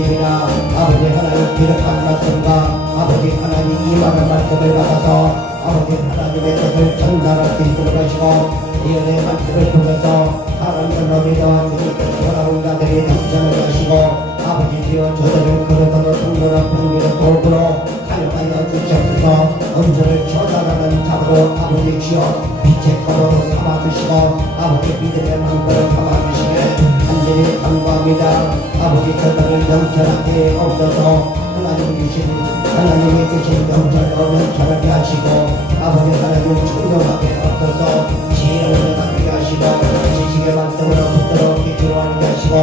믿습니다. 아버지 하나님 기록한 말씀과 아버지 하나님 임하는 말씀을 받아서 아버지 하나님의 뜻을 전달할 수 있도록 하시고 예언의 말씀을 통해서 사람들로 믿어와 주님께 돌아온 자들이 당선을 하시고 아버지 주여 저들을 그릇으로 통로로 평기로 도구로 사용하여 주시옵소서. 음주를 처단하는 자로 아버지 주여 빛의 검으로 삼아주시고 아버지 믿음의 망대를 삼아주시기를 간절히 간구합니다. 아버지 저들을 명철하게 없어서 하나님이 주신 명철로 명철하게 하시고 아버지 하나님 충성하게 없어서 지혜를 갖게 하시고 지식의 말씀으로 붙들어 기초하게 하시고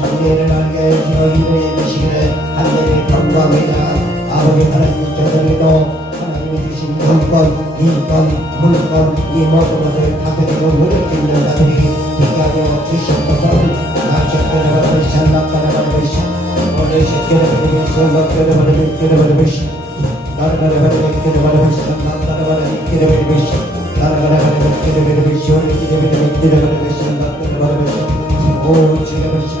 정리를 알게 하시고 인도해 주시기를 간절히 간구합니다. 아버지 하나님 저들에도 하나님이 주신 영권, 인권, 물권 이 모든 것을 다스리고 누릴 수 있는 자들이 되게 하여 주시옵소서. 나시켜내버려 샬락가라버리시 오늘 시켜내버리시 설락가라버리시 켜내버리시 나라가라버리시 켜내버리시 샬락가라버리시 켜내버리시 나라가라버리시 켜내버리시 오늘 켜내버리시 샬락가라버리시 오 주여버리시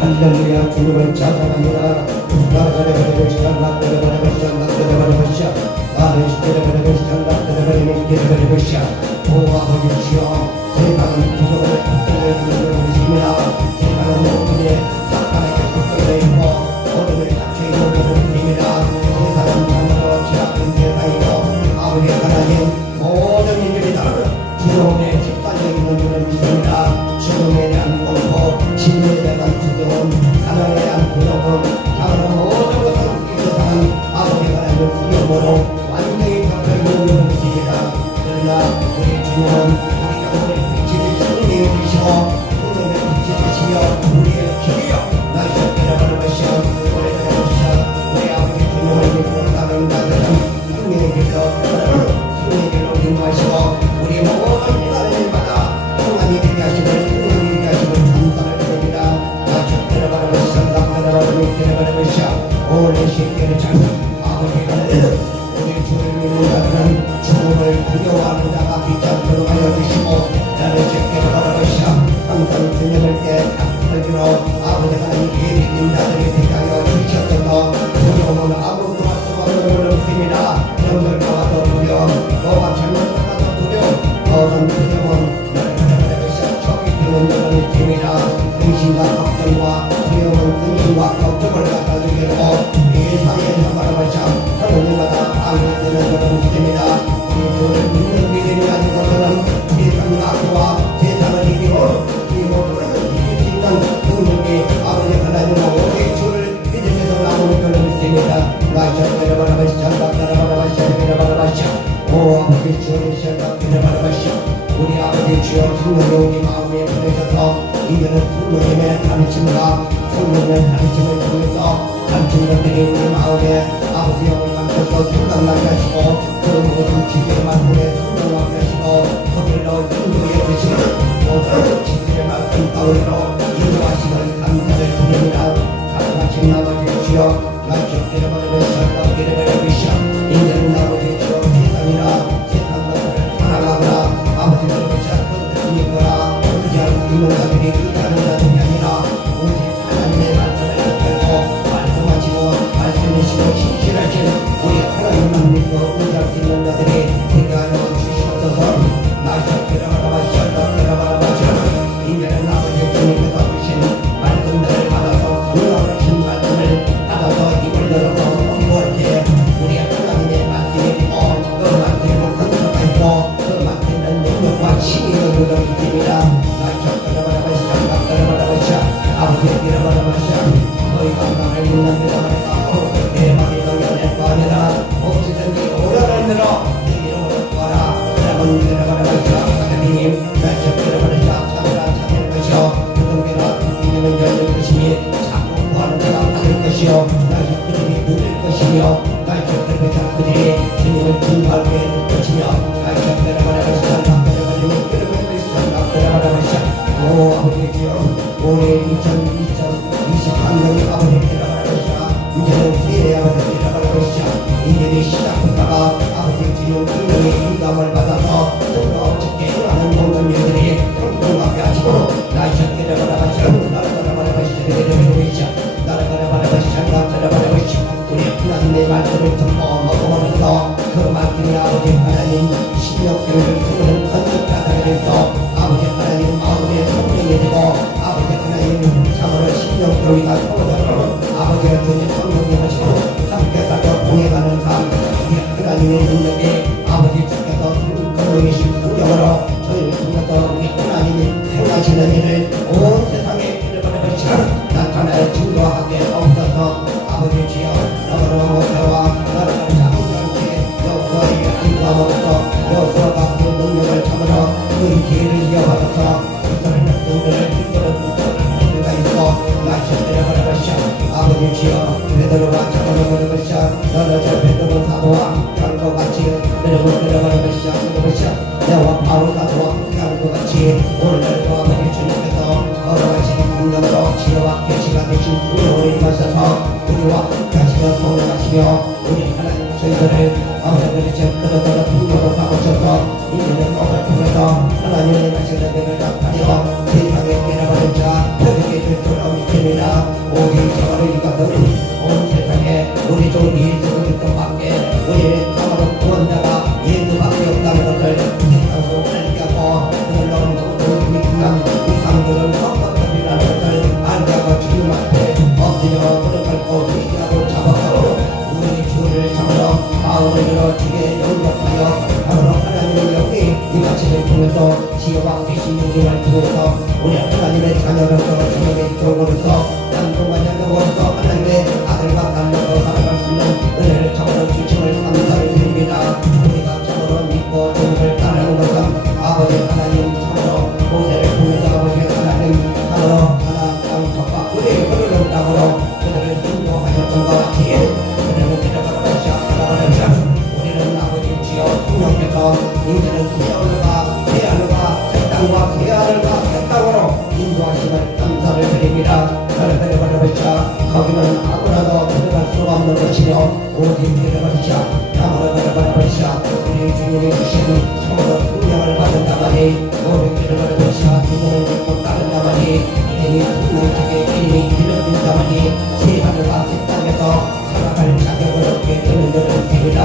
할렐루야 주님을 찬양합니다. 나라가라버리시 샬락가라버리시 샬락가라버리시 나를 켜내버리시 샬락가라버리시 오 아버지 주여 세상은 구속을 붙들려 있습니다. 세상은 모든에 사탄에게 붙들려 있고 어둠을 닫혀있는 것입니다. 세상은 참으로 죄악된 세상이고 아버지 하나님 모든 이들이 다 두려움에 집단되어 있는 줄을 믿습니다. 죽음에 대한 공포, 진리에 대한 두려움, 사랑에 대한 두려움, 참으로 모든 것은 이 세상은 아버지 하나님의 두려움으로 완전히 덮여있는 줄을 믿습니다. 그러나 우리 주님은 주시고 하나님의 빛이 되시며 우리의 길이여 나를 데려가는 것이여 우리를 해주시어 우리 아버지 주님을 믿고 따르는 자들은 승리의 길로 인도하시고 우리 모든 하나님을 받아 평안히 되게 하시고 승리를 되게 하시고 감사를 드립니다. 나를 데려가는 것이여 나를 데려가는 것이여 오늘 시기를 찾는 아버지 하나님 우리 주를 믿는 자들은 죽음을 두려워하는 자가 있지 않도록 하여 주시고 나를 데려가는 것이여 항상 주님을 깨닫기로 아버지 하나님 예비된 자들이 되게 하여 주시옵소서. 두려움은 아무것도 할 수가 없는 것입니다. 영들과 더 두려움 너와 잘못과 더 두려움 모든 두려움은 나를 데려가는 것이여 적이 되는 자는 믿습니다. 의심과 걱정과 두려움은 의심과 걱정을 갖다 주게 되고 이 사이에서 말하자 하나님마다 알게 되는 자는 믿습니다. 우리 주를 믿는 믿음이 아닌 것은 세상 악과 세상을 이기고 이 모든 이길 수 있는 능력이 아버지 하나님과 오직 주를 믿음에서 나오는 것을 믿습니다. 오 아버지 주를 시작하시오. 우리 아버지 주여 성령이 우리 마음에 보내셔서 이제는 성령님의 가르침과 성령의 가르침을 통해서 가르친 것들이 우리 마음에 아버지 영을 감춰서 생각나게 하시고 그 모든 지혜의 말씀에 순종하게 하시고 거기로 인도해 주시는 모든 지혜의 말씀 가운데로 인도하시는 감사를 드립니다. 사랑하신 아버지 주여 나를 데려가는 데려가시오. 이제는 아버지 주여 세상이나 세상 것들을 사랑하거나 아버지를 의지하거나 의지하고 있는 자들이 의지하는 자들이 아니라 오직 하나님의 말씀을 듣고 말씀하시고 말씀이시고 신실하신 우리 하나님만 믿고 의지할 수 있는 자들이 되게 하여 주시옵소서. 나를 데려가시오. 이제는 아버지 주님께서 주신 말씀들을 받아서 놀라우신 말씀을 받아서 입을 열어서 공부할 때 우리 하나님의 말씀이 그 말씀을 건설하고 그 말씀은 능력과 힘이 있는 것을 믿습니다. 아버지의 길을 너희가 나를 믿는다. 내 말이 너희의 거 아니라 어찌든지 오라를 들어 내 이름으로 구하라. 여러분 데려가라마시오. 하나님 날짜 데려가라시오. 참으라 참을 것이요 그동계라 이름은 열릴 것이니 자꾸 구하는 자가 받을 것이요 날짜 그들이 누릴 것이며 날짜 데려가자 그들이 주님을 증거하게 될 것이며 날짜 데려가라마시오. 데려가라마시오. 오 아버지 주여 올해 2020 통해서 아버지 하나님 마음의 성령이 되고 아버지 하나님 참으로 신령교리가 통하도록 아버지와 주님 성령님 하시고 함께 가서 동행하는 삶 우리 하나님의 능력에 아버지 주께서 성령이신 성령으로 저희를 통해서 우리 하나님이 행하시는 일을 온 세상에 일어나는 것이라 나타나여 증거하게 없어서 아버지 주여 너로 모세와 나라를 장장케 여호와의 안수함으로써 여호와가 그 능력을 참으러 그 기회를 이어받아서 이스라엘 백성들을 힘들어 때가 있고 나시들의 바라보시오 아버지 주여 베드로와 자가로 바라보시오 너는 저 베드로 사도와 함께한 같이 베드로 바라보시오 내와 바울 사도와 함께하는 것 같이 오늘날도 아버지 주님께서 걸어가신 능력으로 지혜와 계시가 되신 주님을 임하셔서 우리와 함께하시며 동행하시며 우리 하나님 저희들을 아버지들이 지역들을 풍요로 가보셔서 이제는 법을 통해서 하나님의 가시는 데를 나타내어 세상에 깨어버린 자 표적이 될 줄로 믿습니다. 오직 저를 이가서는 온 세상에 우리 종 예수를 뜻밖에 우리 가만한 구원자가 예수밖에 없다는 것을 세상으로 알게 하고 그들로 우리 강들은 헛것들이라는 것을 알게 하고 주님 앞에 엎드려 무릎 꿇고 회개하고 잡아가고 우리 주를 참으러 마음을 열어 주게 영접하여 참으로 하나님의 영이 이 가치를 통해서 지혜와 계신 영님을 통해서 우리 하나님의 자녀로서 주님의 종으로서 양동과 양동으로서 하나님의 아들과 딸로서 살아갈 수 있는 은혜를 참으로 주심을 감사를 드립니다. 우리가 참으로 믿고 종을 따르는 것은 아버지 하나님 참으로 모세를 통해서 아버지 하나님 참으로 하나 땅 덮밥 우리의 흐르는 땅으로 그들을 인도하셨던 것 같이 그들은 데려가라시아 하나라시아 우리는 아버지 주여 성령께서 이제는 새하늘과 새 땅과 새하늘과 새 땅으로 인도하심을 감사를 드립니다. 저를 데려가라시아 거기는 아무나도 들어갈 수가 없는 것이며 오직 데려가라시아 아무나 데려가라시아 우리 주님이 주신 참으로 성령을 받은다마니 오직 데려가라시아 주님을 믿고 따른다마니 이름이 성령에게 이름이 길어진다마니 새하늘과 새 땅에서 살아갈 자격을 얻게 되는 것을 됩니다.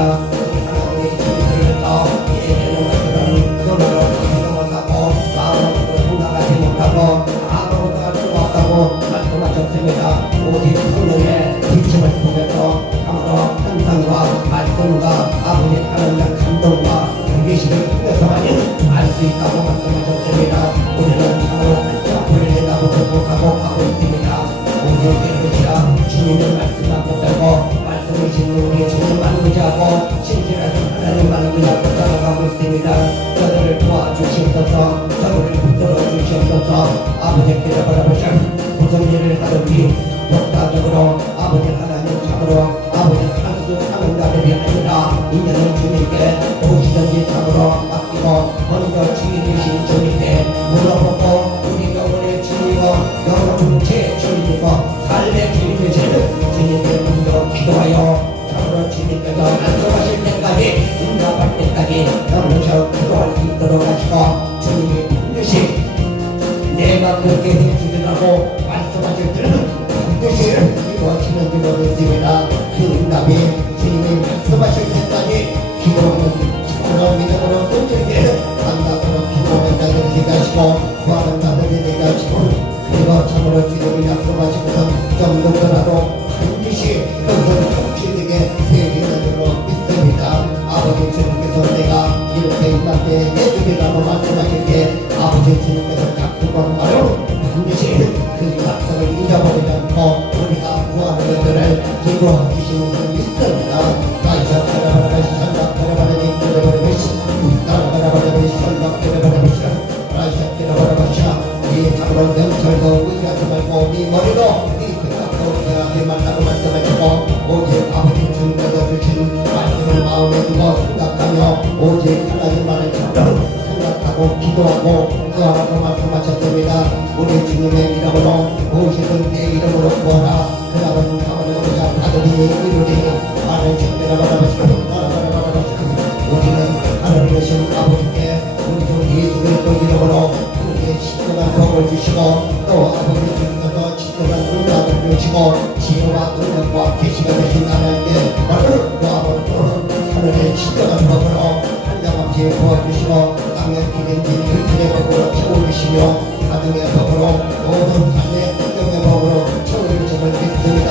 하나님의 주님들로서 이제는 그런 너로 생각하고 마음으로 생각하지 못하고 아무것도 할 수 없다고 말씀하셨습니다. 오직 성령의 기침을 통해서 참으로 환상과 말씀과 아버지 하나님의 감동과 계시를 통해서만이 알 수 있다고 말씀하셨습니다. 우리는 참으로 앞을 내다보지 못하고 가고 있습니다. 오직 이르시라 주님의 말씀만 붙들고 말씀이신 우리 주님만 의지하고 신실하신 하나님만 의지하고 살아가고 있습니다. 저들을 도와주시옵소서 저들을 붙들어 주시옵소서 아버지께서 바라보시오 무슨 일을 하든지 독자적으로 아버지 하나님 참으로 아버지 한수 하는 자들이 아니라 이제는 주님께 무엇이든지 참으로 맡기고 먼저 주인이신 주님께 물어보고 우리 영혼의 주님이고 영혼 제 주님이고 삶의 주님이신 주님께 먼저 기도하여 참으로 주님께서 말씀하실 때까지 응답할 때까지 영혼에서 기도할 수 있도록 하시고 주님이 반드시 내가 그렇게 해주리라고 말씀하실 때는 반드시 이루어지는 줄로 믿습니다. 그 응답이 주님이 말씀하실 때까지 기도하는 참으로 믿음으로 끈질게 감당으로 기도하는 자들이 되게 하시고 구하는 자들이 되게 하시고 그리고 참으로 주님이 약속하시고선 좀 늦더라도 반드시 그것을 성취되게 되어지는 줄로 믿습니다. 아버지 주님께서 내가 이렇게 인간께 해주리라고 말씀하실 때 아버지 주님께서 작두건 바로 반드시 그 약속을 잊어버리지 않고 우리가 구하는 것들을 기도하시는 줄 믿습니다. 나이샤 바라바라바시 산다바라바라니 바라바라바시 나라바라바라바시 산다바라바라바시 나이샤 바라바라바시야 이 참으로 명철도 의지하지 말고 이 머리도 이 생각도 의지하지 말라고 말씀하시고 오직 아버지 주님께서 주신 말씀을 마음에 두고 생각하며 오직 하나님만을 참으로 생각하고 기도하고 구하라고 말씀하셨습니다. 우리 주님의 이름으로 오시는 내 이름으로 구하라 그날은 하나님의 아들이 이루리니 많은 주님을 바라보시고 우리는 하나님의 신 아버지께 우리 주 예수 그리스도 이름으로 우리의 신령한 복을 주시고 또 아버지 주님께서 신령한 응답을 주시고 지혜와 능력과 계시가 되신 하나님께 하늘의 신령한 복으로 한장없이 부어주시고 땅의 기den지 흙들의 복이요 가정의 복으로 모든 삶의 환경의 복으로 천국의 점을 믿습니다.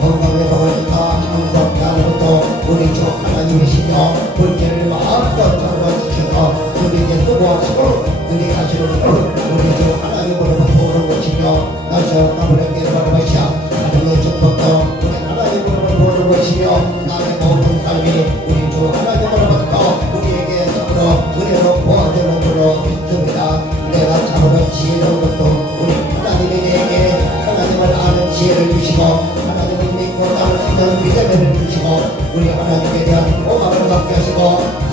건강의 복을 다 항상 나로부터 우리 주 하나님이시며 불제를 마음껏 전도시켜서 우리에게 수고하시고 우리 가시로서 우리 주 하나님으로부터 오는 것이며 나셔 나무에게 바라는 것이야. 가정의 축복도 우리 하나님으로부터 오는 것이며 나의 모든 삶이 우리 주 하나님으로부터 우리에게 참으로 은혜로 보아주는 줄로 믿습니다. 내가 참으로 지혜로운 것도 우리 하나님이 내게 하나님을 아는 지혜를 주시고 하나님을 믿고 나를 믿는 믿음을 주시고 우리 하나님에 대한 오감을 갖게 하시고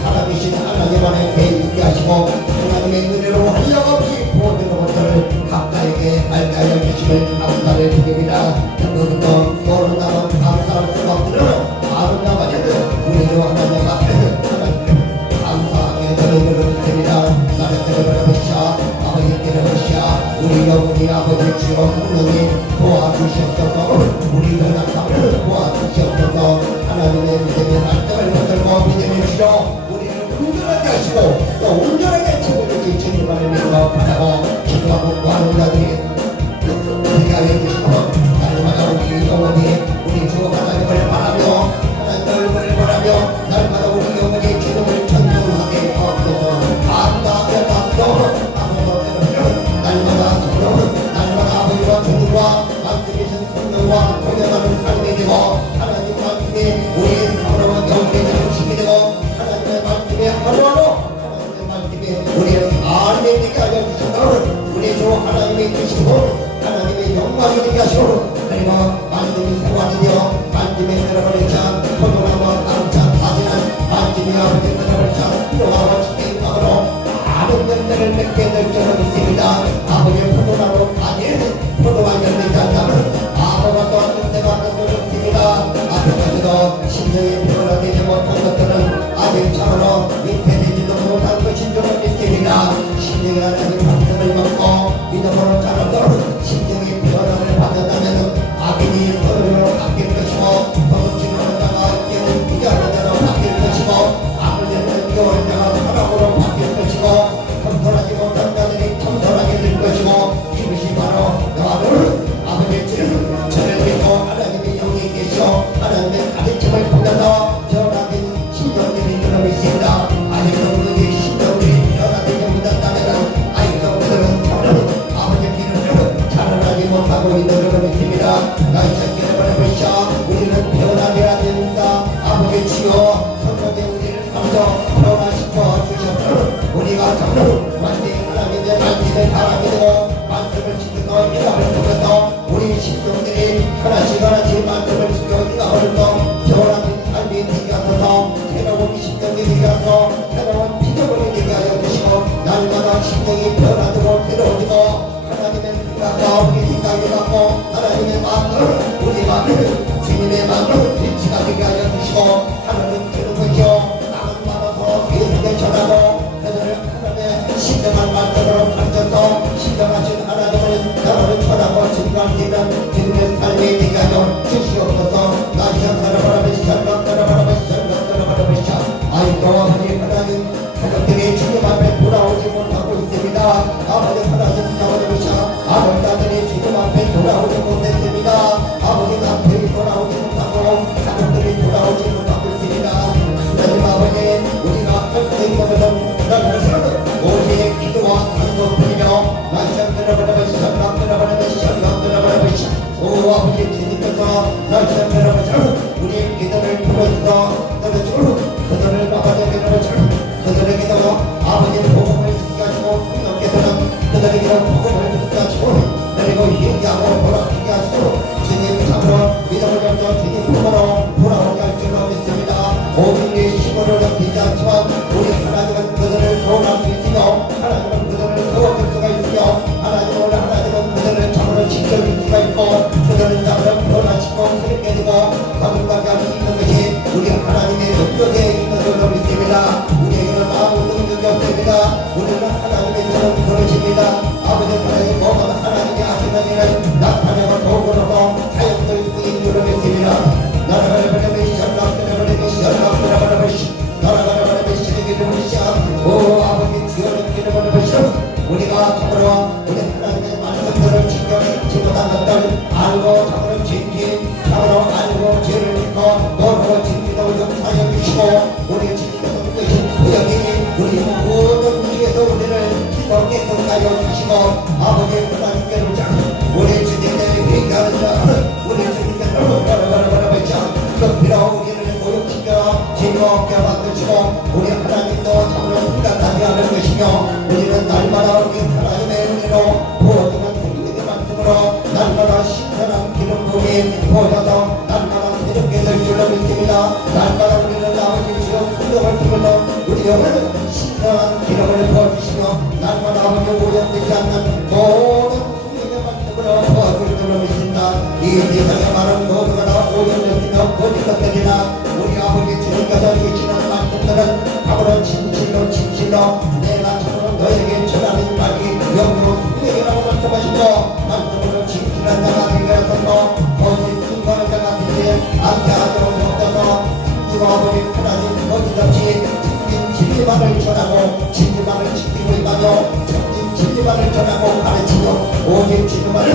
사람이신 하나님 안에 배있게 하시고 하나님의 은혜로 한량없이 보여주는 것들을 각자에게 알게 해주심을 감사를 드립니다. 그것도 모른다면 감사할 수가 없으나 아름다운 우리 주 하나님 앞에 감사하게 드리는 것입니다. 나를 드려보시아 아버지께는 보시아 우리 영혼이 아버지 주여 성령이 도와주시옵소서. 우리 변화감을 도와주시옵소서. 하나님의 믿음의 말씀을 붙들고 믿음을 주여 우리를 온전하게 하시고 또 온전하게 채워주시 주님만을 믿고 바라고 기도하고 구하는 자들이 우리가 해주시고 날마다 우리 영혼이 우리 주 하나님을 바라며 하나님의 얼굴을 바라며 날마다 우리 영혼이 기도를 전중하게 하옵소서. 감사하며 날마다 아버지와 주님과 말씀이신 성령과 공연하는 삶이 되고 하나님 말씀이 우리의 하루와 영혼의 중심이 되고 하나님의 말씀이 하루하루 하나님의 말씀이 우리의 삶이 되게 하여 주시고 우리 주 하나님이 주시고 하나님의 영광이 되게 하시고 그리고 말씀이 생활이 되어 말씀이 들어버리자 포도나무 감차 사지는 말씀이 아버지 들어버리자 필요하고 지경으로 많은 열매를 맺게 될 줄로 믿습니다. 아버지의 포도나무 아닌 포도가 열리지 않다면 아무것도 없는 데가 없는 줄로 믿습니다. 앞에까지도 심령이 변화되지 못한 것들은 아직 참으로 잉태되지도 못한 것인 줄로 믿습니다. 심령이 하나님 말씀을 먹고 믿음으로 자라도 심령이 변화를 받는다면 악인이 선으로 바뀔 것이고 덩치는 자가 이제는 비하는 자로 바뀔 것이고 악을 내는 겨울 자가 사랑으로 바뀔 것이고 겸손하지 못한 자들이 겸손하게 될 것이고 이것이 바로 나를 아버지의 저를 믿고 하나님의 영이 계시오 하나님의 가르침을 통해서 변화된 신령들이 늘어나고 있습니다. 아직도 그들이 신령들이 변화되지 못한다면 아직도 그들은 저는 아버지의 길을 자라나지 못하고 있는 줄로 믿습니다. 나의 새끼를 보내보시오 우리는 변화되어야 됩니다. 아버지 주여 성령의 우리를 먼저 변화시켜 주셔서 우리가 정말 완전히 하나님의 말씀을 바라게 되고 말씀을 지키고 일함을 통해서 우리 신령들이 하나씩 말씀을 지키고 일함을 통해 변화된 삶이 되게 하소서. 새로운 신령이 되게 하소서. 새로운 피조물이 되게 하여 주시고 날마다 신령이 변화되고 새로워지고 하나님의 생각과 우리 생각이 같고 하나님의 마음을 우리 마음을 주님의 마음을 일치가 되게 하여 주시고 하나님 주는 것이요 나는 받아서 계속에 전하고 그들을 하나님의 신령한 말씀으로 가르쳐서 신령하신 하나님을 나를 전하고 증거하시는 주님의 삶이 되게 하여 주시옵소서. 나 시작하라 바라보시 전각하라 바라보시 전각하라 바라보시 아이고 아버지 하나님 가족들이 주님 앞에 돌아오지 못하고 있습니다. 아버지 하나님 나와주시 아버지들이 주님 앞에 돌아오지 못했습니다. 아버지 앞에 돌아오지 못하고 가족들이 돌아오지 못하고 있습니다. 하나님 아버지 우리가 함께 있는 것은 오직 기도와 간구뿐이며 날씨를 들어버려보시 전각 들어버려보시 전각 들어버려보시 오 아버지 주님께서 날씨를 들어보시 우리의 기도를 풀어주고 그들을 막아내 들어보시 그들의 기도 아버지의 복음을 듣게 하시고 풍성께서는 그들의 기도 복음을 듣게 하시고 그리고 얘기하고 돌아오게 하시고 주님 참으로 믿음을 갖고 주님 품으로 돌아오게 할 줄로 믿습니다. 오늘의 시골을 넘기지 않지만 우리 하나님은 그들을 도움할 수 있으며 하나님은 그들을 도와줄 수가 있으며 하나님은 그들을 참으로 지켜줄 수가 있고 그들을 참으로 변화시키고 새롭게 되고 거듭나게 할 수 있는 것이 우리 하나님의 능력에 있는 줄로 믿습니다. 우리에게는 아무 능력이 없습니다. 우리는 하나님의 저는 그러십니다. 아버지 하나님 모든 하나님이 하시는 일을 나타내고 도구로서 사용될 수 있는 줄로 믿습니다. 나라가라 바라보시 전락들을 바라보시 전락들을 바라보시 나라가라 바라보시 주님을 바라보시 오 아버지 주여를 바라보시 우리가 우리가 참으로 우리 하나님의 말씀들을 지켜 잊지 못한 것들 알고 참으로 진지 참으로 알고 죄를 짓고 너로 진지도 용서해 주시고 우리 진지도 되신 구역이 우리 모든 문제에도 우리를 기쁘게 끝까지 주시고 아버지 하나님께로 우리 주님의 회개하는 자 우리 주님께로 바라바라바라바자 그 피로 우리를 모욕시켜 즐겁게 만드시고 우리 하나님도 참으로 생각하게 하는 것이며 우리는 날마다 우리 하나님의 은혜로 부어지는 생명의 말씀으로 날마다 신선한 기름 부음이 부어져서 날마다 새롭게 될 줄로 믿습니다. 날마다 우리는 아버지 주여 풍경을 통해서 우리 영혼을 신선한 기름을 부어주시며 날마다 아버지 오염되지 않는 모든 도와줄 줄로 믿습니다. 이 세상에 많은 모두가 다 오염되며 거짓 것들이나 우리 아버지 주님께서 주시는 말씀들은 바로 진실로 내가 참으로 너에게 전하는 말이 영으로 분명이라고 말씀하시고 말씀으로 진실한 자가 되게 하소서 거짓 증거하는 자가 되게 않게 하도록 하소서 주와 아버지 하나님 거짓 없이 참된 진리만을 전하고 진리만을 지키고 있다며 참된 진리만을 전하고 가르치며 오직 진리만을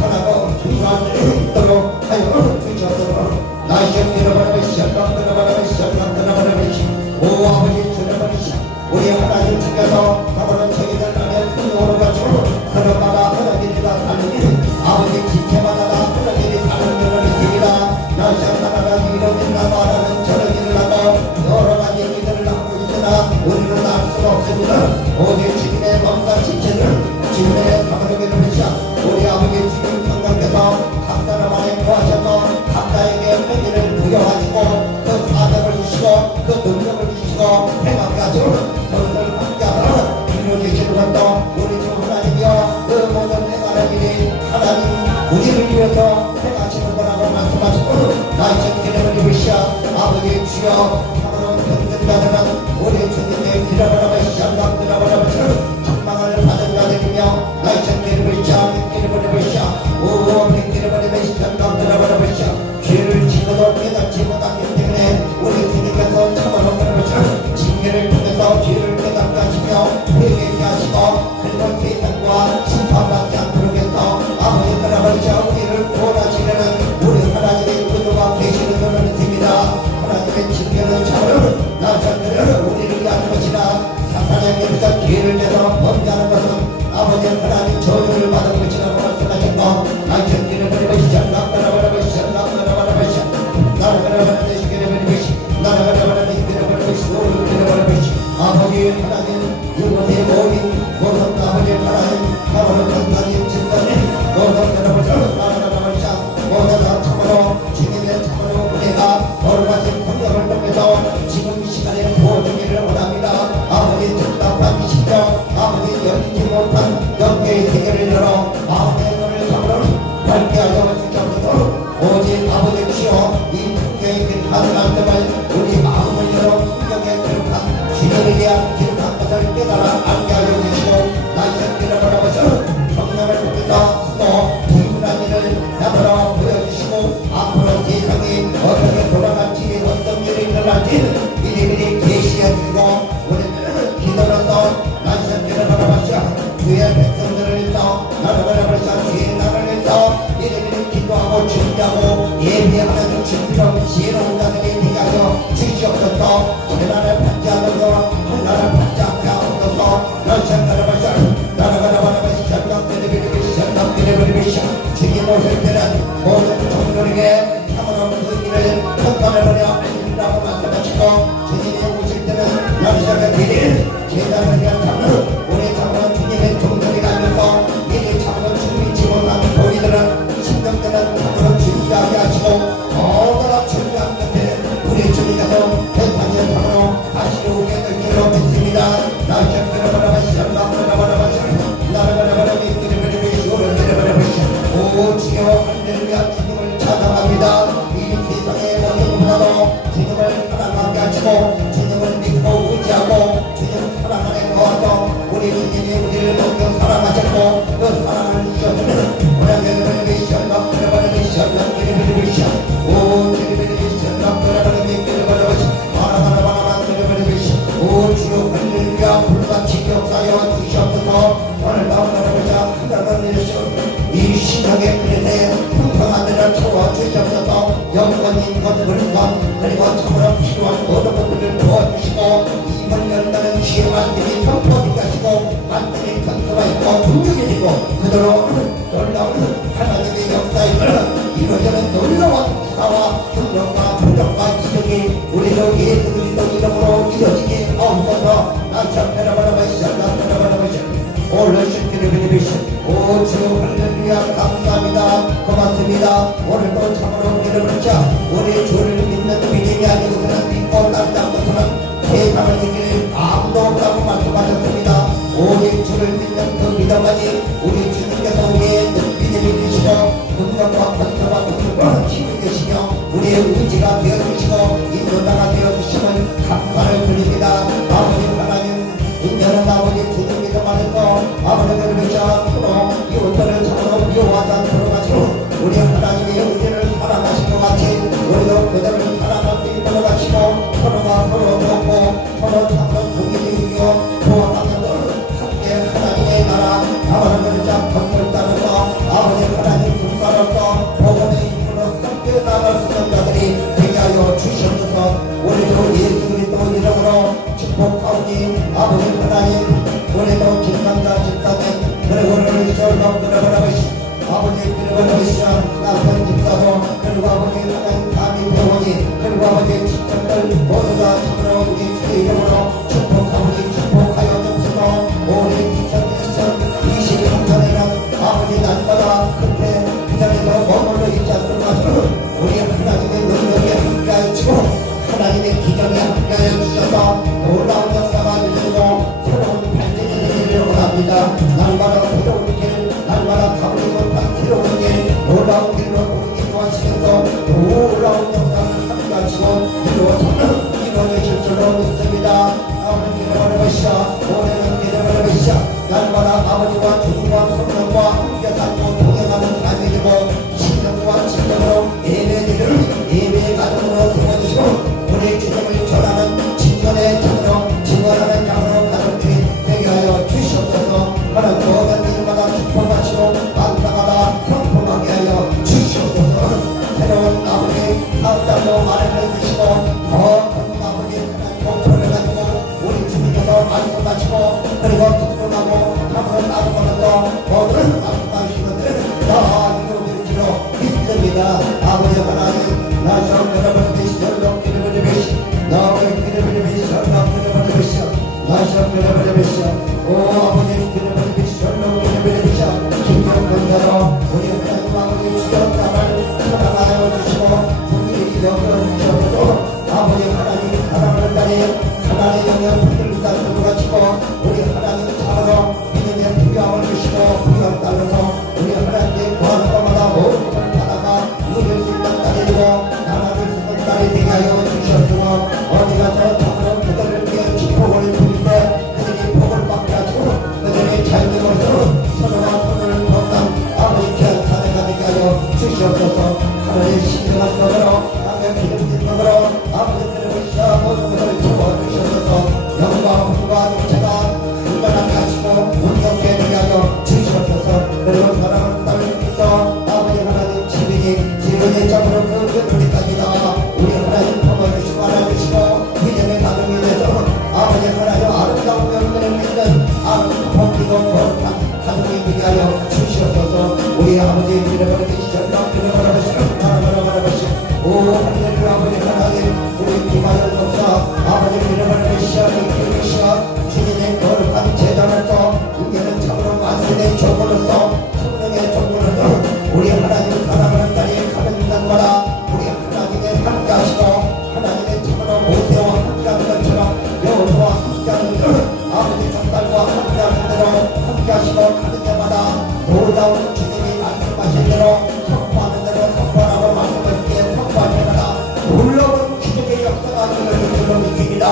전하고 중간을 있도록 하여 주셔서 나시험 들어버리시 시험 들어버리시 시험 들어버리시 오 아버지 들어버리시 우리 하나님 주께서 바로 저희들 안에 풍요로 가지고 그런마다 하나님이다 달리니 아버지 지체마다 하나님이 다른 일을 있습니다. 나시험 나라가 이러니까 말하는 저런 일을 하고 여러 가지 일들을 하고 있으나 우리는 알 수가 없습니다. 오직 주님의 몸과 지체를 주님의 가문에게 누리시아 우리 아버지 주님 성령께서 각 사람 안에 거하셔서 각자에게 의미를 부여하시고 그 사명을 주시고 그 능력을 주시고 행하게 하시고 너희들 함께하라 이루어지시는 것도 우리 주 하나님이여 그 모든 행하는 일이 하나님 우리를 위해서 행하시는 거라고 말씀하시고 나이신 기름을 입으시아 아버지 주여 참으로 견딘자들은 우리 주님의 기름을 시험각 들어버려보시는 책망을 받은 자들이며 나이신 기름을 입으시아 오 기름을 입으시아 들어버려보시아 죄를 지고도 깨닫지 못하기 때문에 우리 주님께서 참으로 그러시는 징계를 통해서 죄를 깨닫게 하시며 회개케 하시고 그리고 세상과 심판받지 않도록 해서 아버지 그러버리시아 우리를 구원하시려는 우리 하나님의 구조가 계시는 줄을 믿습니다. 하나님의 징계는 참으로 나사들은 우리를 위한 것이나 사탄에게 비자 기회를 내서 범죄하는 것은 아버지 하나님 저주를 받은 것이라고 말씀하셨고 나이천 기를 버리시지 나라바라바시 나라바라바시 나라바라바시 기를 버리시 나라바라바시 기를 버리시 오를 기를 버리시 아버지 하나님 이곳의 모든 아버지 하나님 나오는 강단님 진단님 모든 여러분 나라바라바시 모든 참으로 주님의 참으로 우리가 얼마씩 성경을 통해서 지금 이 시간에 보여주기를 원합니다. 아버지 정답한 시점 아버지 열리지 못한 영계의 세계를 열어 마음의 눈을 참으로 밝게 하여 주옵소서. 오직 아버지 주여 이 풍경의 길한 말씀을 우리 마음을 열어 풍경에 기록한 주님을 위한 기록한 것을 깨달아 알게 하여 주시고 나이는 길을 바라보셔 성령을 통해서 또 비문한 일을 나무로 보여주시고 앞으로 세상이 어떻게 돌아갈지 어떤 일이 일어날지 미리미리 계시해 주고 우리는 기도로서 나이는 길을 바라보셔 주의 백성들을 위해서 나를 바라보셔 주의 나를 위해서 미리미리 기도하고 준비하고 예비하는 준비로 지혜로운 자들이 되게 하여 주시옵소서. 우리 나라를 받지 않아서 나라를 받지 않게 하옵소서. 나이는 바라보셔 나라바라바라바시 장갑들이 주님 오실 때는 모든 종들에게 참으로 그 일을 평판해버려 알린다고 말씀하시고 주님이 오실 때는 나시자가 비릴 제자를 위한 참으로 우리 참으로 주님의 종들이 가면서 이를 참으로 준비치 못한 도리들은 신경들은 참으로 준비하게 하시고 모두가 준비한 끝에 우리 주님께서 세상에 참으로 다시 오게 될 줄로 믿습니다. 나시자 바라바라바시 장갑바라바라바시 나라바라바라바시 오 주여 할렐루야 주님을 찬양합니다. 이 세상의 모든 문화도 주님을 사랑하게 하시고 주님을 믿고 의지하고 주님 사랑 안에 거하서 우리 주님이 우리를 너무 사랑하셨고 그 사랑을 주셨으면 우리에게 미션 남들어버리기 시작한 미션 오 주님이 미션 남들어버리기 바라바라바라바라 들어버리기 오 주여 할렐루야 불같이 역사여 주시옵소서. 오늘 이루어지고 그대로 놀라운 하나님의 역사에 이루어지는 놀라운 사와 능력과 부정과 기적이 우리로 예수 그리스도 이름으로 이루어지게 없어서 오주 할렐루야 감사합니다. 고맙습니다. 오늘도 참으로 이름을 자 우리 주를 믿는 믿음이 아니고서는 믿고 따르지 않고서는 세상을 이길 아무도 없다고 말씀하셨습니다. 오직 주를 믿는 그 믿음만이 우리 주님께서 우리의 믿음이 되시고 능력과 권세와 능력과 힘이 되시며 우리의 의지가 되어주시고 인도자가 되어주심을 감사를 드립니다. 아버지 하나님 인자는 아버지 주님 믿음 안에서 아버지를 위하여 이웃들을 참으로 미워하지 않도록 하시고 우리 하나님의 의지를 사랑하신 것 같이 우리도 그들을 사랑할 수 있도록 하시고 서로가 서로 돕고 서로 참으로 공의를 이겨 도와가면서 함께 하나님의 나라 아버지를 잡고 따라서 아버지 하나님 군사로서 복음의 힘으로 함께 나갈 수 있는 자들이 되게 하여 주시옵소서. 우리도 예수 그리스도 이름으로 축복하오니 아버지 하나님 우리도 김남자 집사님 그리고 우리를 절로 들어가라시오. 아버지 들어가라시오. 남편 집사도 그리고 아버지 하나님 담임 병원이 그리고 아버지 직장들 모두 다 참으로 우리 주의 이름으로 축복하오니 축복하여 주옵소서. 올해 2023년에는 아버지 날마다 끝에 그 자리에서 머물러 있지 않도록 하시고 우리 하나님의 능력에 함께하여 주고 하나님의 기적에 함께하여 주셔서 놀라운 역사가 일어나고 새로운 발전이 일어나기를 원합니다. 날마다 새로운 길, 날마다 가보지 못한 새로운 길, 놀라운 길로 보이게 도와주시면서 놀라운 역사를 함께하시고 이루어질 줄로 믿습니다. 아버지 기름을 보시오. 올해는 기름을 보시오. 날마다 아버지와 주님과 성령과 함께 살고 동행하는 삶이 되고 신령과 진정으로 예배의 가정으로 세워주시고 우리 주님을 전하는 진전의 장으로 증언하는 장으로 가족들이 되게 하여 주시옵소서. 하나님 모든 일마다 축복하시고 감사하다 평범하게 하여 주시옵소서. 새로운 아버지 사업장로 마련해 주시고 더 큰 아버지 하나님 목표를 가지고 우리 주님께서 말씀하시고 그리고 특별하고 참으로 따르면서 모든 말씀하신 것들을 다 이루어질 줄로 믿습니다. 아버지 하나님 나셔 여러분 계시절로 기름을 입으시 나의 기름을 입으시 절로 기름을 입으시 나셔 기름을 입으시 오 아버지 기름을 입으시 절로 기름을 입으시 김경건자로 우리 하나님 아버지 주였다를 사랑하여 주시고 분일이 여겨주셔도 아버지 하나님 사랑하는 자리 하나님의 영역 붙들린다 들어가시고 우리 하나님 참으로 믿음의 부여함을 주시고 부여함 따라서 우리 하나님의 구하는 것마다 모든 것을 받아가 누릴 수 있는 딸이 되고 나눠줄 수 있는 딸이 되게 하여 주셨으며 어디 가서 참으로 그들을 위해 축복을 부릴 때 그들이 복을 받게 하시고 그들의 자유로서 서로가 손을 걷는 아버지 귀한 사내가 되게 하여 주시옵소서. 하나님의 신령한 것으로 하나님의 기름진 것으로 아버지들을 보시어 모든 것을 채워주시옵소서. 영과 부와 육체가 온전하게 하시고 온전케 되게 하여 주시옵소서. 그리고 사랑하는 딸을 믿어 아버지 하나님 지금의 점으로 그 우리까지 나와 우리 하나님 품어주시고 안아주시고 믿음의 가정이 돼서 아버지 하나님 아름다운 명분을 믿는 복이고 거룩한 가정이 되게 하여 주시옵소서. 우리 아버지 이름으로 계시죠. 이름으로 하시고 나라로 하시고 오 할렐루야 아버지 하나님 우리 김하연 목사 아버지 이름으로 계시오 계시오 주님의 거룩한 제자로서 이제는 참으로 만세의 종으로서 성령의 종으로서 우리 하나님 사랑하는 자리에 가는 날마다 우리 하나님의 함께하시고 하나님의 참으로 모세와 함께하는 것처럼 여호수아와 함께하는 대로 아버지 정달과 함께하는 대로 함께하시고 가는 데마다 놀라운 주님이 말씀하신 대로 선포하는 대로 선포하라고 말씀하시기에 선포할 때마다 놀라운 기적의 역사가 일어날 줄로 믿습니다.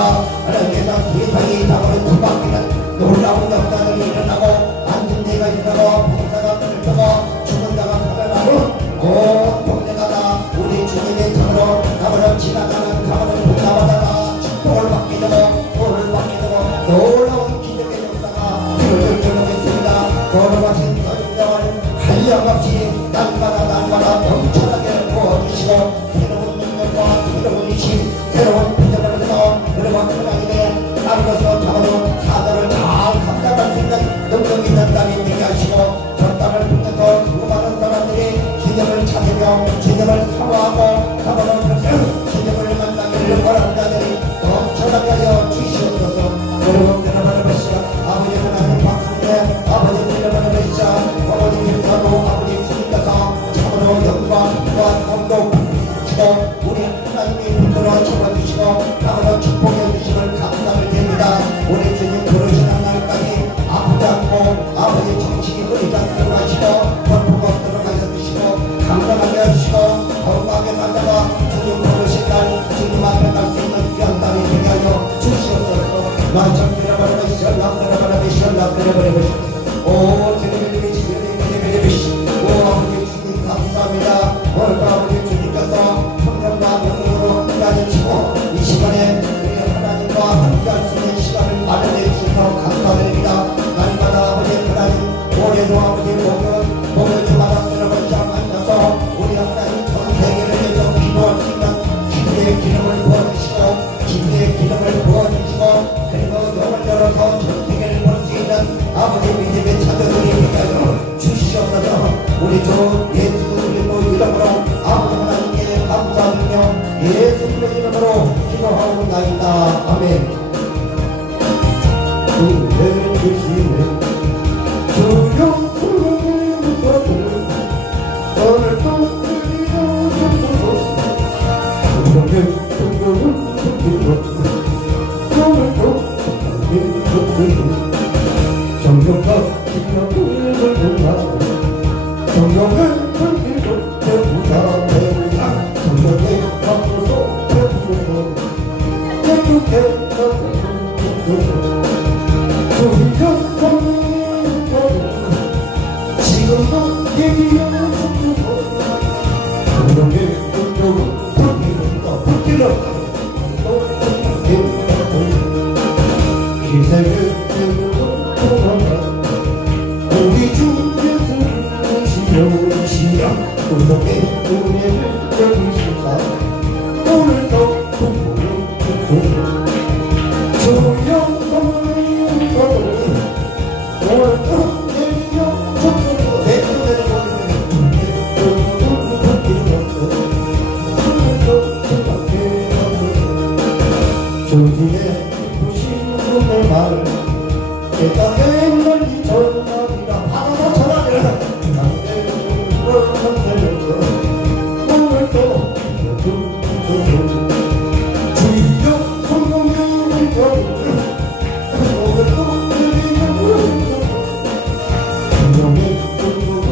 하나님께서 세상이 당하는 뒤바뀌는 놀라운 역사들이 일어나고 앉은 데가 일어나고 봉사가 들어가고 죽은 자가 살아나고 온 동네가 다 우리 주님의 전으로 나무를 지나가는 가문을 봉사받아가 축복을 받게 되고 돈을 받게 되고 놀라운 기적의 역사가 이루어질 줄로 믿습니다. 걸어가신 전쟁을 한량없이 날마다 넘쳐나게 부어주시고 새로운 능력과 새로운 힘 새로운 비전을 해서 그리고 하나님의 나로서 잡아놓은 사도를 잘 감당할 수 있는 능력이 아버지 믿음을 내시자 아버지 힘으로 아버지 주님께서 참으로 영광과 공도 주시고 우리 하나님이 붙들어 채워주시고 참으로 축복해 주심을 감사를 드립니다. 우리 주님 부르시는 날까지 아프지 않고 아버지 정신이 흐리지 않도록 하시고 벌품 없도록 하여 주시고 감당하게 하시고 건강하게 만들어 주님 부르신 날 주님 앞에 갈 수 있는 귀한 땅이 되게 하여 주시옵소서. 나참 들어버려 시절남 들어버려 시절남 들어버려 오 드리베리베시 드리베리베시 오 아버지 주님 감사합니다. 오늘도 아버지 주님께서 성령과 영으로 함께하여 주시고 이 시간에 우리 하나님과 함께할 수 있는 시간을 마련해 주셔서 감사드립니다. 날마다 아버지 하나님 올해도 아버지 목요일 주마다 들어버리지 않아서 우리 하나님 전 세계를 위해서 기도할 수 있는 기도의 기름을 부어주시고 기도의 기름을 부어주시고 그리고 영을 열어서 전 세계를 볼 수 있는 아버지 믿음의 자녀들이 되게 하여 주시옵소서. 우리 주 예수 그리스도 이름으로 아버지 하나님께 감사드리며 예수님의 이름으로 기도하옵나이다. 아멘. 은혜를 주시네 주여 부르는 것을 오늘도 드리려 주소서. 성령의 성령을 드리러 오늘도 드리러 성령과 기념을 걸고 성령을 드리러 배우자 배우자 성령의 앞서서 배우소서. 계속해서 주여 지금도 얘기하여 주소서. 성령의 능력을 붙들었다 기세를 들고 돌아가 우리 주 예수를 시여 성령의 은혜를 내리시다. 오늘도 부모님 주여 성령의 오늘도 내리여 주소서. 내 은혜를 주님의 기쁘신 꿈의 말 세상에 널리 전하리라. 바로 전하리라. 주님의 꿈을 오늘도 주여 성령의 오늘도 드리는 성령의 꿈을